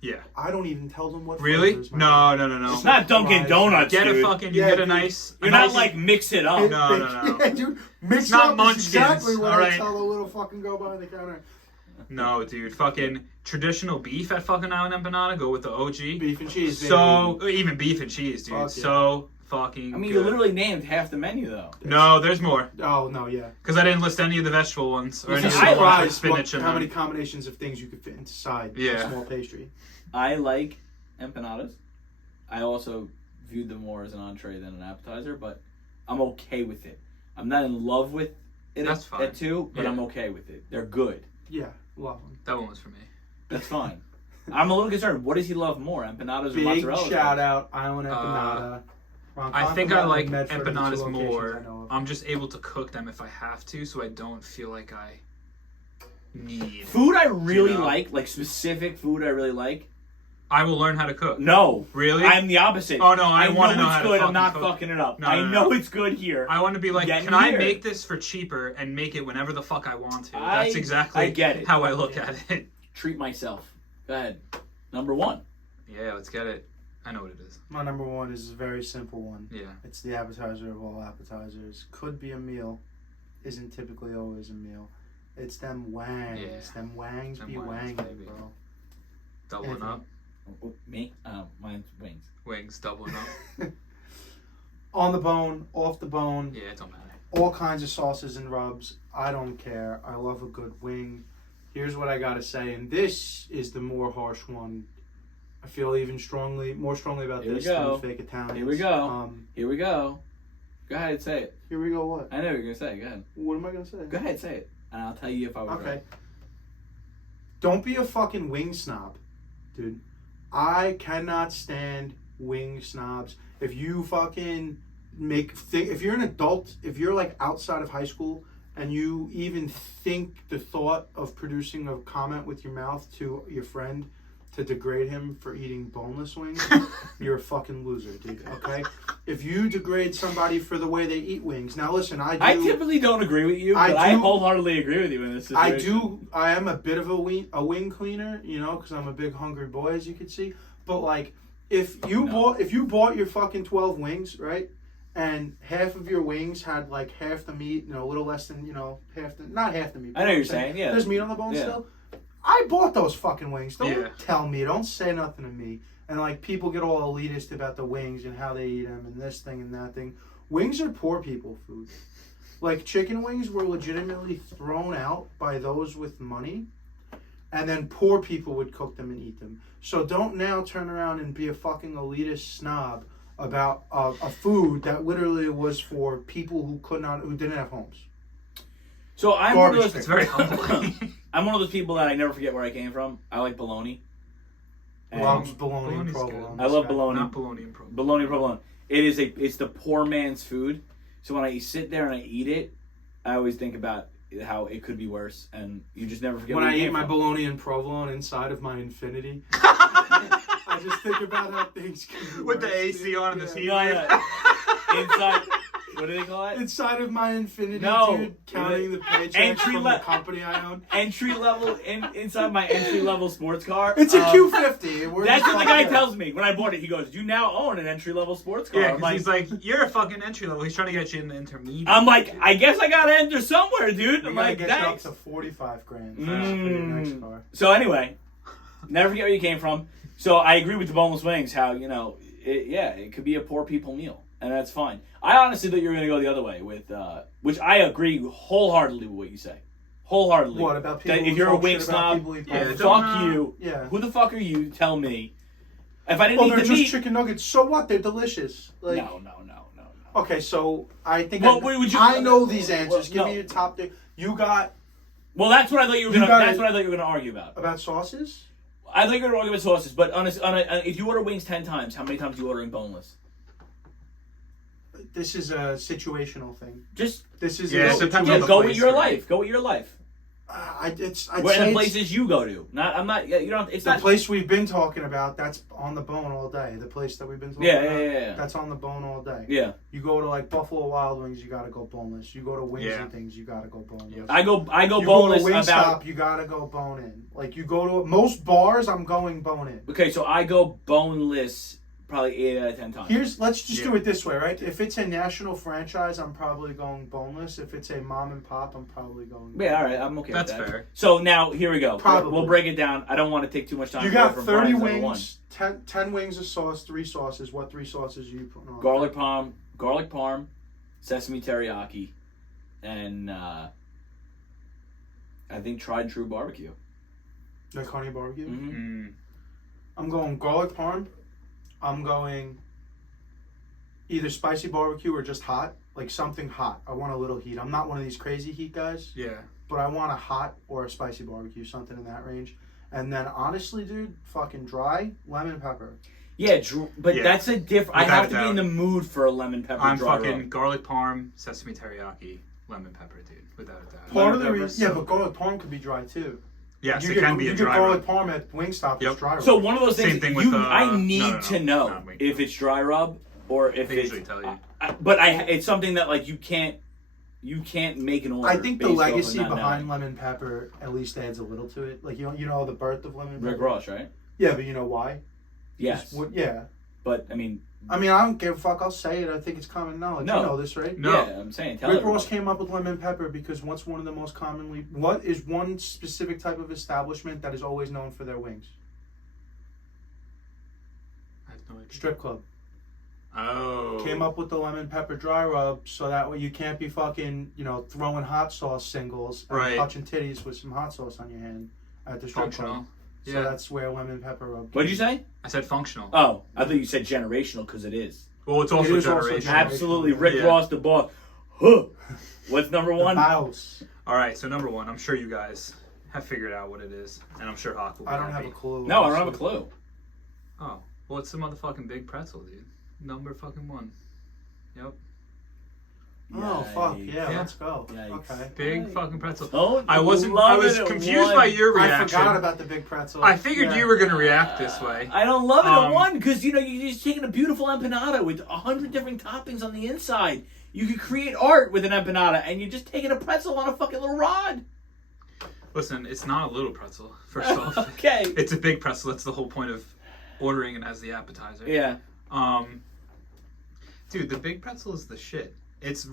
Yeah. I don't even tell them what Really? flavors, my No, man. no. It's not Dunkin' Fries. Donuts, Get dude. a fucking. You Yeah, get a dude. nice. You're a not nice- like mix it up. No. Yeah, dude. Mix It's it not up is Munchkins, exactly what I alright? tell the little fucking girl behind the counter. No, dude. Fucking traditional beef at fucking Island Empanada. Go with the OG. Beef and cheese, baby. So even beef and cheese, dude. Fuck yeah. So fucking. I mean, good. you literally named half the menu, though. No, there's more. Oh, no, yeah. Because I didn't list any of the vegetable ones or any of the I ones with Surprised spinach in how many them. combinations of things you could fit inside Yeah. a small pastry. I like empanadas. I also viewed them more as an entree than an appetizer, but I'm okay with it. I'm not in love with it That's fine. at 2, but Yeah. I'm okay with it. They're good. Yeah, love them. That one was for me. That's fine. I'm a little concerned. What does he love more, empanadas or Big mozzarella? shout out, Island Empanada. I think I like Medford, the 2 empanadas locations more. I know of. I'm just able to cook them if I have to, so I don't feel like I need. Food I really You know? like specific food I really like. I will learn how to cook. No. Really? I'm the opposite. Oh, no, I wanna know it's how to good. I'm fucking not cook. fucking it up. No, I no, know no. it's good here. I want to be like, Get can I here. make this for cheaper and make it whenever the fuck I want to? I That's exactly get it. how I look at it. Treat myself. Go ahead. Number 1. Yeah, let's get it. I know what it is. My number 1 is a very simple one. Yeah. It's the appetizer of all appetizers. Could be a meal. Isn't typically always a meal. It's them wangs. Yeah. Them wangs Them be wangs, wanging, baby. bro. Doubling Anthony. up. Me? Mine's wings. Wings, doubling up. On the bone, off the bone, Yeah, it don't matter. all kinds of sauces and rubs. I don't care. I love a good wing. Here's what I gotta say, and this is the more harsh one. I feel even more strongly about Here we this go. than the fake Italians. Here we go. Um, Here we go. Go ahead, say it. here we go. What? I know what you're gonna say. Go ahead. What am I gonna say? Go ahead, say it, and I'll tell you if I was Okay. right. Don't be a fucking wing snob, dude. I cannot stand wing snobs. If you fucking if you're an adult, if you're like outside of high school and you even think the thought of producing a comment with your mouth to your friend to degrade him for eating boneless wings, you're a fucking loser, dude. Okay? If you degrade somebody for the way they eat wings, now listen, I typically don't agree with you, but I wholeheartedly agree with you in this situation. I am a bit of a wing cleaner, you know, because I'm a big hungry boy, as you can see. But like, if you bought your fucking 12 wings, right, and half of your wings had like half the meat, you know, a little less than, you know, not half the meat. I know what you're saying, yeah. There's meat on the bone Yeah. still. I bought those fucking wings. Don't Yeah. tell me. Don't say nothing to me. And like, people get all elitist about the wings and how they eat them and this thing and that thing. Wings are poor people food. Like, chicken wings were legitimately thrown out by those with money, and then poor people would cook them and eat them. So don't now turn around and be a fucking elitist snob about a food that literally was for people who didn't have homes. So I'm one of Garbage. those. It's very humbling. I'm one of those people that I never forget where I came from. I like bologna. And Loves bologna and bologna's provolone. good. I love bologna. Not bologna and provolone. Bologna provolone. It's the poor man's food So when I sit there and I eat it, I always think about how it could be worse, and you just never forget. When where I you eat came my from. bologna and provolone inside of my Infinity, I just think about how things can be With the worse, AC dude. on and the Yeah. heat No, lamp. inside. What do they call it? Inside of my Infinity, No. dude, counting the paychecks Entry from le- the company I own. Entry level inside my entry level sports car. It's a Q50. We're That's just what the guy fucking- tells me when I bought it. He goes, "You now own an entry level sports car." Yeah, I'm because he's like, you're a fucking entry level. He's trying to get you in the intermediate. I'm like, I guess I gotta enter somewhere, dude. We I'm gotta like, get you up thanks. to 45 grand for your next car. So anyway, never forget where you came from. So I agree with the boneless wings. How it could be a poor people meal, and that's fine. I honestly thought you were gonna go the other way with, which I agree wholeheartedly with what you say. Wholeheartedly. What about people That if who you're a talk wing shit about snob, people eat Yeah, boneless? don't- fuck you. Yeah. Who the fuck are you? Tell me. If I didn't Well, eat they're the just meat, chicken nuggets. So what? They're delicious. Like, no. Okay, so I think Well, would you- I know these answers. Well, Give me your top three. You got Well, that's what I thought you were You gonna. gotta- That's what I thought you were gonna argue about. about sauces? I thought you were gonna argue about sauces, but if you order wings 10 times, how many times are you ordering boneless? This is a situational thing. Just This is Yeah, a it depends yeah, on the go place, with your right? life. Go with your life. I'd Where in say the it's places you go to. Not. I'm not. You don't. It's the not. place we've been talking about. That's on the bone all day. The place that we've been talking Yeah, about. yeah. That's on the bone all day. Yeah. You go to like Buffalo Wild Wings, you gotta go boneless. You go to Wings Yeah. and things, you gotta go boneless. Yeah. I go You go boneless to Wingstop, about. you gotta go bone in. Like you go to most bars, I'm going bone in. Okay, so I go boneless probably 8 out of 10 times. Let's just Yeah. do it this way, right? If it's a national franchise, I'm probably going boneless. If it's a mom and pop, I'm probably going. Yeah, all right, I'm okay That's with that. fair. So now here we go. Probably. We'll break it down. I don't want to take too much time. You to go got from 30 Brian's number wings, 10 wings of sauce, 3 sauces. What 3 sauces are you putting on? one. Garlic parm, sesame teriyaki, and I think tried and true barbecue. Like honey barbecue. Mm-hmm. I'm going garlic parm. I'm going either spicy barbecue or just hot, like something hot. I want a little heat. I'm not one of these crazy heat guys, Yeah. but I want a hot or a spicy barbecue, something in that range. And then honestly, dude, fucking dry lemon pepper. Yeah, but Yeah. that's a different. I Without have a to be in doubt. the mood for a lemon pepper I'm dry fucking rub. garlic parm, sesame teriyaki, lemon pepper, dude. Without a doubt. Part of the pepper, reason, yeah, so but garlic parm could be dry too. Yes, you it can be a you dry get garlic rub. parm at Wingstop. Yep. It's dry. So rub. one of those things. Same thing with, I need no, to know not Wingstop. if it's dry rub or if They it's. usually tell you. But it's something that like you can't make an order. I think the based off of legacy not behind knowing. lemon pepper at least adds a little to it. Like you know the birth of lemon pepper. Rick Ross, right? Yeah, but you know why? Yes, Yeah. but I mean, I mean, I don't give a fuck. I'll say it. I think it's common knowledge. No. You know this, right? No. yeah, I'm saying tell Rick everybody. Ross came up with lemon pepper because what's one of the most commonly... What is one specific type of establishment that is always known for their wings? I have no idea. Strip club. Oh. Came up with the lemon pepper dry rub so that way you can't be fucking, throwing hot sauce singles and Right. touching titties with some hot sauce on your hand at the strip Functional. club. So Yeah. that's where lemon pepper rub. What did you say? I said functional. Oh, I thought you said generational because it is. Well, it's also It is also generation. generational. Absolutely, Rick Yeah. Ross, the boss. Huh. What's number The one? mouse. All right, so number one, I'm sure you guys have figured out what it is, and I'm sure Hawk will be I don't happy. have a clue. No, I don't have a clue. Oh, well, it's the motherfucking big pretzel, dude. Number fucking one. Yep. Oh, fuck. Yikes. Yeah, Yeah. let's go. Yikes. Okay. Big fucking pretzel. Don't I was love it at confused one. by your I reaction. forgot about the big pretzel. I figured Yeah. you were gonna react this way. I don't love it at Um, one because you're just taking a beautiful empanada with 100 different toppings on the inside. You could create art with an empanada, and you're just taking a pretzel on a fucking little rod. Listen, it's not a little pretzel. First off, Okay. it's a big pretzel. That's the whole point of ordering it as the appetizer. Yeah. Dude, the big pretzel is the shit. It's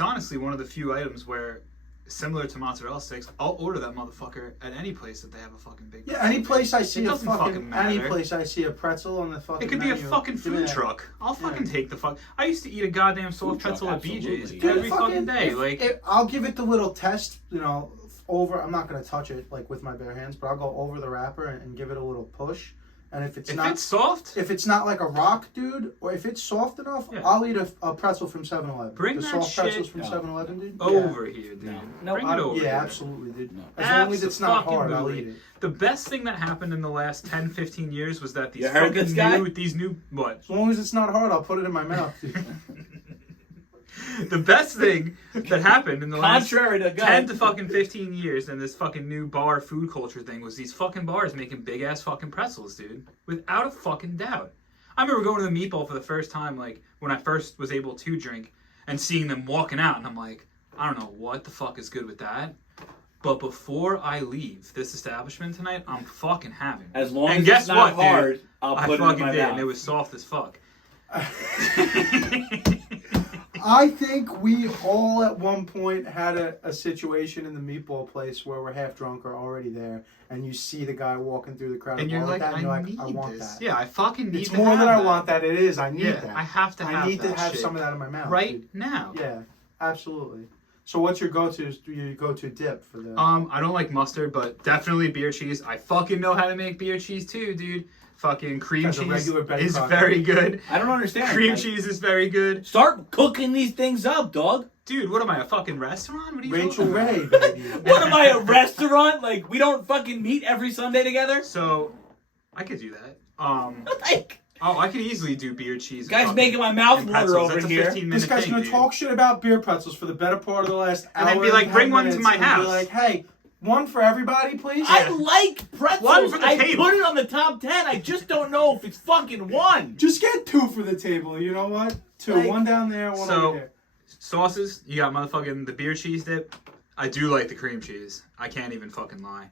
honestly one of the few items where, similar to mozzarella sticks, I'll order that motherfucker at any place that they have a fucking big pretzel. Yeah, any place I see It a doesn't fucking matter. any place I see a pretzel on the fucking It could be a menu, fucking give me food that. truck. I'll fucking Yeah. take the fuck. I used to eat a goddamn soft Food truck, pretzel at BJ's absolutely. every fucking day. I'll give it the little test, over. I'm not gonna touch it like with my bare hands, but I'll go over the wrapper and give it a little push. And if it's if not it's soft, if it's not like a rock, dude, or if it's soft enough, Yeah. I'll eat a pretzel from 7-Eleven. Bring the that soft shit pretzels from No. 7-Eleven, dude. over here, dude. No. Bring it over Yeah, here. absolutely, dude. No. As long as it's not hard, I'll Abso-fucking-lutely. eat it. The best thing that happened in the last 10, 15 years was that these You heard fucking this guy? these new what? As long as it's not hard, I'll put it in my mouth, dude. The best thing that happened in the last Contrary to 10 to fucking 15 years in this fucking new bar food culture thing was these fucking bars making big ass fucking pretzels, dude. Without a fucking doubt. I remember going to the Meatball for the first time, like, when I first was able to drink, and seeing them walking out, and I'm like, I don't know what the fuck is good with that. But before I leave this establishment tonight, I'm fucking having it. As long and as guess it's not what, hard, dude? I'll I put it fucking in my did, mouth. and it was soft as fuck. I think we all at one point had a situation in the meatball place where we're half drunk or already there, and you see the guy walking through the crowd And you're like, that, and you're like, need I want this. that. Yeah, I fucking need It's to more have than I that. want that. It is. I need Yeah, that. I have to have I need to that have shit some of that in my mouth. right dude. now. Yeah, absolutely. So what's your go-to? Your go-to dip for the? I don't like mustard, but definitely beer cheese. I fucking know how to make beer cheese too, dude. Fucking cream That's a cheese regular Betty is Crocker. very good. I don't understand. Cream like, cheese is very good. Start cooking these things up, dog. Dude, what am I, a fucking restaurant? What are you Rachel talking Ray, about? baby. What am I, a restaurant? Like, we don't fucking meet every Sunday together? So, I could do that. Like, I could easily do beer cheese. guys fucking- making my mouth and water pretzels. over That's here. a 15-minute This guy's thing, gonna dude. talk shit about beer pretzels for the better part of the last And hour. then be like, 10 bring one to minutes, my and be house. like, hey, one for everybody, please. I like pretzels. One for the I table. put it on the top 10. I just don't know if it's fucking one. Just get 2 for the table. You know what? 2. Like- One down there, one So- over here. Sauces, you got motherfucking the beer cheese dip. I do like the cream cheese. I can't even fucking lie.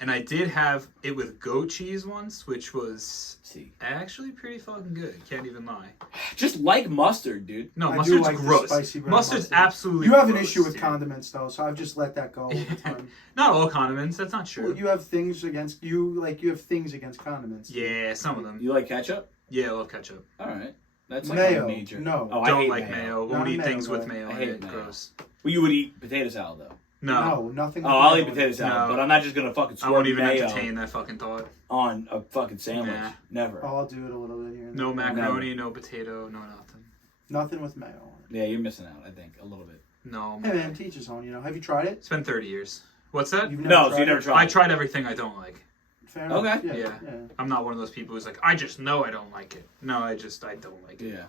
And I did have it with goat cheese once, which was actually pretty fucking good. Can't even lie. Just like mustard, dude. No, I do mustard's like the gross. spicy brown Mustard's mustard. absolutely You have an gross, issue with dude. condiments, though, so I've just let that go all the time. Not all condiments. That's not true. Well, you have things against you have things against condiments. Yeah, some of them. You like ketchup? Yeah, I love ketchup. All right. That's like Mayo, a major. no. Oh, I Don't hate like mayo. Not Won't a eat mayo things with guy. mayo I in hate it. mayo. Gross. Well, you would eat potato salad, though. No. Nothing. Oh, with I'll mayo eat potato salad, No. but I'm not just going to fucking I squirt won't even mayo entertain that fucking thought. on a fucking sandwich. Nah. Never. Oh, I'll do it a little bit here. and No there. macaroni, no potato, no nothing. Nothing with mayo on it. Yeah, you're missing out, I think, a little bit. No. Hey man, teach us on. Have you tried it? It's been 30 years. What's that? You've No, so you it? never tried I it. tried everything I don't like. Fair enough. Okay. Yeah. Yeah. I'm not one of those people who's like, I just know I don't like it. No, I don't like it. Yeah.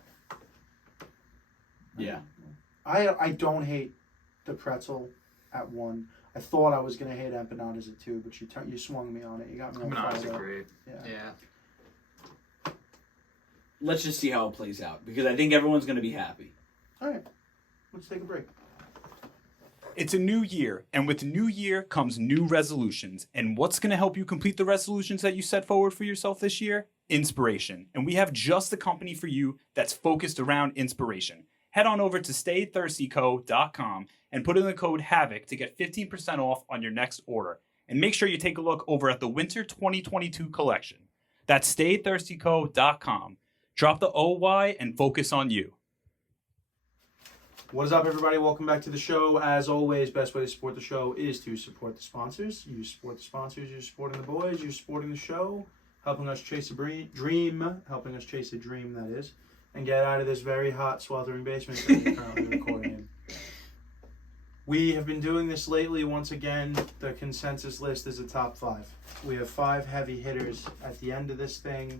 Yeah. I don't hate the pretzel at 1. I thought I was gonna hate empanadas at 2, but you swung me on it. You got me on Empanadas fire. are great. Yeah. Yeah. Let's just see how it plays out, because I think everyone's going to be happy. All right. Let's take a break. It's a new year, and with the new year comes new resolutions. And what's going to help you complete the resolutions that you set forward for yourself this year? Inspiration. And we have just the company for you that's focused around inspiration. Head on over to staythirstyco.com and put in the code HAVOC to get 15% off on your next order. And make sure you take a look over at the Winter 2022 collection. That's staythirstyco.com. Drop the OY and focus on you. What is up, everybody? Welcome back to the show. As always, best way to support the show is to support the sponsors. You support the sponsors, you're supporting the boys, you're supporting the show, helping us chase a dream, helping us chase a dream, that is, and get out of this very hot, sweltering basement that we're currently recording in. We have been doing this lately. Once again, the consensus list is a top 5. We have 5 heavy hitters at the end of this thing,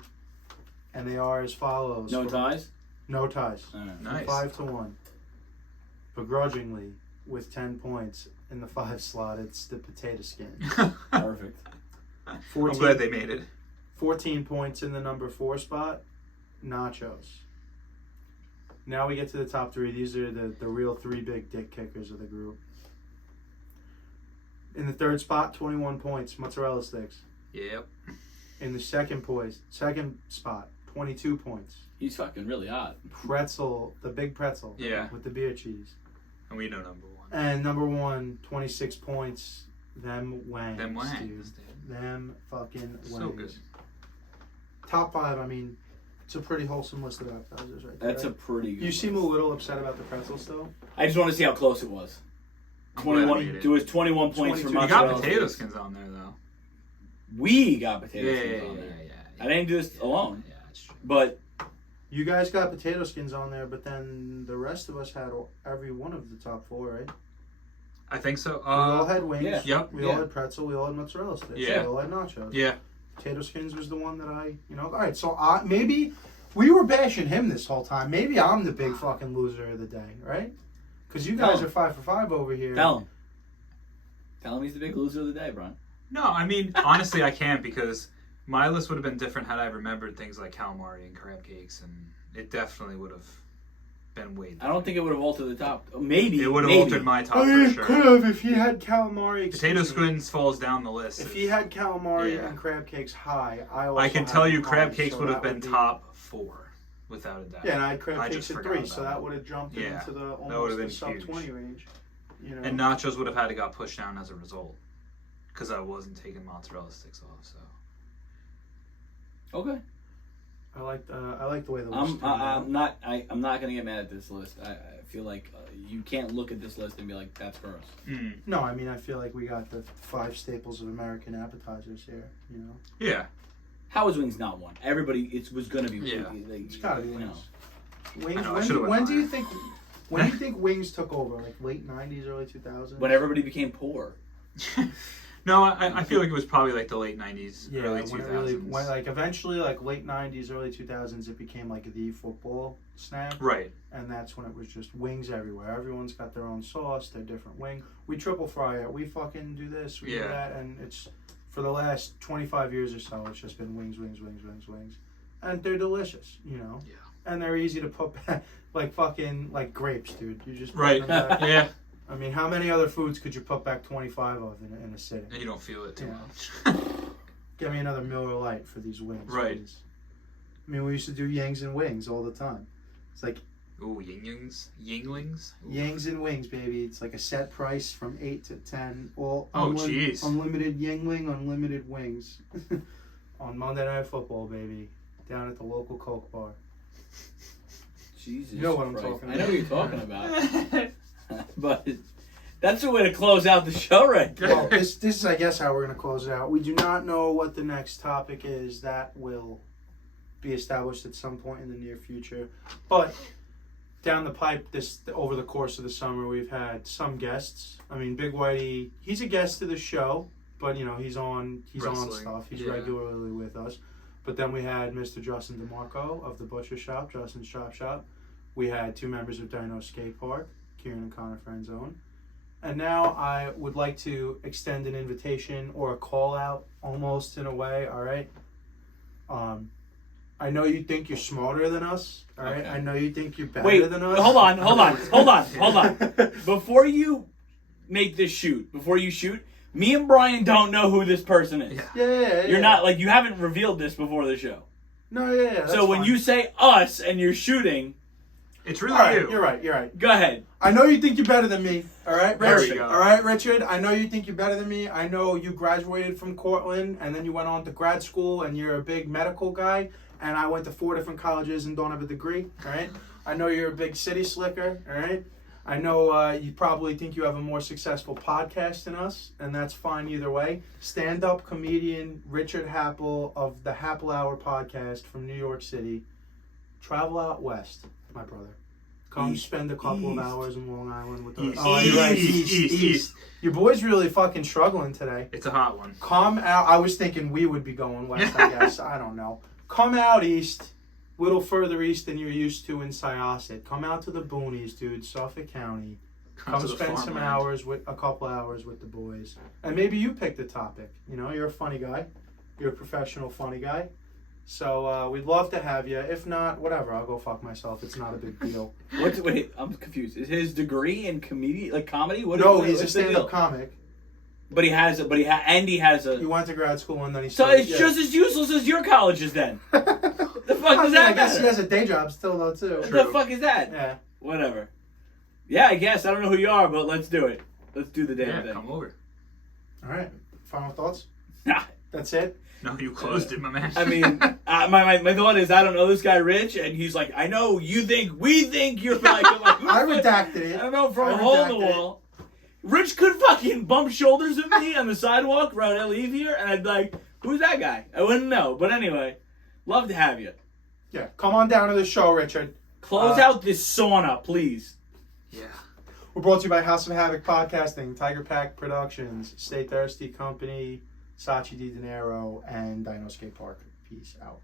and they are as follows. No ties? No ties. All right. Nice. 5-1. Begrudgingly, with 10 points in the 5 slot, it's the potato skin. Perfect. I'm 14, glad they made it. 14 points in the number 4 spot, nachos. Now we get to the top 3. These are the real 3 big dick kickers of the group. In the 3rd spot, 21 points, mozzarella sticks. Yep. In the second spot, 22 points. He's fucking really hot. Pretzel, the big pretzel. Yeah. With the beer cheese. And we know number 1. And number 1, 26 points. Them wangs, Them wangs, dude. dude. Them fucking wangs. So good. Top 5, I mean, it's a pretty wholesome list of appetizers right there. That's a right? pretty good You seem a list. little upset about the pretzels, though. I just want to see how close it was. I'm glad I 21. made it. There was 21 points for 22. You mozzarella got potato sticks. skins on there, though. We got potato Yeah, skins yeah, on yeah, there. yeah. I didn't do this alone. Yeah, that's true. But You guys got potato skins on there, but then the rest of us had every one of the top 4, right? I think so. We all had wings. yeah. Yep. We all had pretzel. We all had mozzarella sticks. Yeah. We all had nachos. Yeah. Potato skins was the one that all right, so maybe We were bashing him this whole time. Maybe I'm the big fucking loser of the day, right? Because you guys No. are 5 for 5 over here. Tell him. Tell him he's the big loser of the day, Brian. No, I mean, honestly, I can't because my list would have been different had I remembered things like calamari and crab cakes, and it definitely would have been way different. I don't think it would have altered the top. Maybe. It would have maybe. altered my top I mean, for it sure. could have if he had calamari. Potato excuse me. squins falls down the list. If he had calamari Yeah. and crab cakes high, I also I can had tell you them crab high, cakes so would have that been be- top 4, without a doubt. Yeah, and I had crab I cakes just at forgot 3, so about that it. would have jumped Yeah, into the that would almost have the been sub huge. 20 range. You know? And nachos would have had to got pushed down as a result because I wasn't taking mozzarella sticks off. So Okay. I like the way the list I'm turned out. not gonna get mad at this list. I feel like you can't look at this list and be like, that's gross. No, I mean I feel like we got the 5 staples of American appetizers here. You know, yeah, Howard's Wings not one. Everybody, it was gonna be. Yeah. it's gotta be you wings. know. Wings. I know, I When, should've went when do you higher. think? When do you think wings took over? Like late 90s, early 2000s? When everybody became poor. no, I feel like it was probably like the late 90s, Yeah, early when 2000s. it really when like eventually like late 90s, early 2000s, it became like the football snack. Right. And that's when it was just wings everywhere. Everyone's got their own sauce, their different wing. We triple fry it. We fucking do this. We do Yeah. that. And it's for the last 25 years or so, it's just been wings. And they're delicious, you know? Yeah. And they're easy to put back, like fucking, like grapes, dude. You just put Right. them back. Yeah. I mean, how many other foods could you put back 25 of in a sitting? And you don't feel it too Yeah. much. Give me another Miller Lite for these wings. Right. Please. I mean, we used to do yangs and wings all the time. It's like Ooh, yinglings. Ooh. Yangs and wings, baby. It's like a set price from 8 to 10. All Oh, jeez. unlimited Yingling, unlimited wings. On Monday Night Football, baby. Down at the local Coke bar. Jesus. You know what I'm Christ. talking I know about. what you're talking about. But that's the way to close out the show, right? Well, this is, I guess, how we're going to close it out. We do not know what the next topic is. That will be established at some point in the near future. But down the pipe, over the course of the summer, we've had some guests. I mean, Big Whitey, he's a guest to the show, but you know he's on Wrestling. stuff. He's Yeah. regularly with us. But then we had Mr. Justin DeMarco of the Butcher Shop, Justin's Chop Shop. We had 2 members of Dino Skate Park, Kieran and Connor Friendzone. And now I would like to extend an invitation or a call out, almost in a way. All right. I know you think you're smarter than us. All right. Okay. I know you think you're better Wait, than us. hold on. Before you make this shoot, me and Brian don't know who this person is. Yeah. Yeah. You're not, like, you haven't revealed this before the show. No, yeah. That's So when fine. you say us and you're shooting, It's all really right, you. you're right. go ahead. I know you think you're better than me. All right, There Rich. we go. All right, Richard. I know you think you're better than me. I know you graduated from Cortland and then you went on to grad school and you're a big medical guy. And I went to 4 different colleges and don't have a degree. All right. I know you're a big city slicker. All right. I know you probably think you have a more successful podcast than us, and that's fine either way. Stand-up comedian Richard Happel of the Happel Hour podcast from New York City. Travel out west, my brother. Come spend a couple of hours in Long Island with us. East. Oh, you're right. East. East. Your boy's really fucking struggling today. It's a hot one. Come out. I was thinking we would be going west, I guess. I don't know. Come out east. A little further east than you're used to in Syosset. Come out to the boonies, dude. Suffolk County. Come to the spend some farmland. a couple hours with the boys. And maybe you pick the topic. You know, you're a funny guy. You're a professional funny guy. So we'd love to have you. If not, whatever. I'll go fuck myself. It's not a big deal. Wait, I'm confused. Is his degree in comedy? No, he's a what's the stand-up deal? comic. But he has a, He went to grad school and then he So started, it's just as useless as your colleges then. The fuck I does mean, that I guess matter? he has a day job still, though, too. What the fuck is that? Yeah. Whatever. Yeah, I guess. I don't know who you are, but let's do it. Let's do the damn Yeah, thing. come over. All right. Final thoughts? Nah. That's it? No, you closed it, my man. I mean, my thought is I don't know this guy Rich, and he's like, I know we think you're like, I'm like, who the I fuck- redacted it. I don't know, from I a hole in the redacted it. wall. Rich could fucking bump shoulders with me on the sidewalk around LE here, and I'd be like, who's that guy? I wouldn't know. But anyway, love to have you. Yeah. Come on down to the show, Richard. Close out this sauna, please. Yeah. We're brought to you by House of Havoc Podcasting, Tiger Pack Productions, Stay Thirsty Company, Sachi Di Dinero, and Dino Skate Park. Peace out.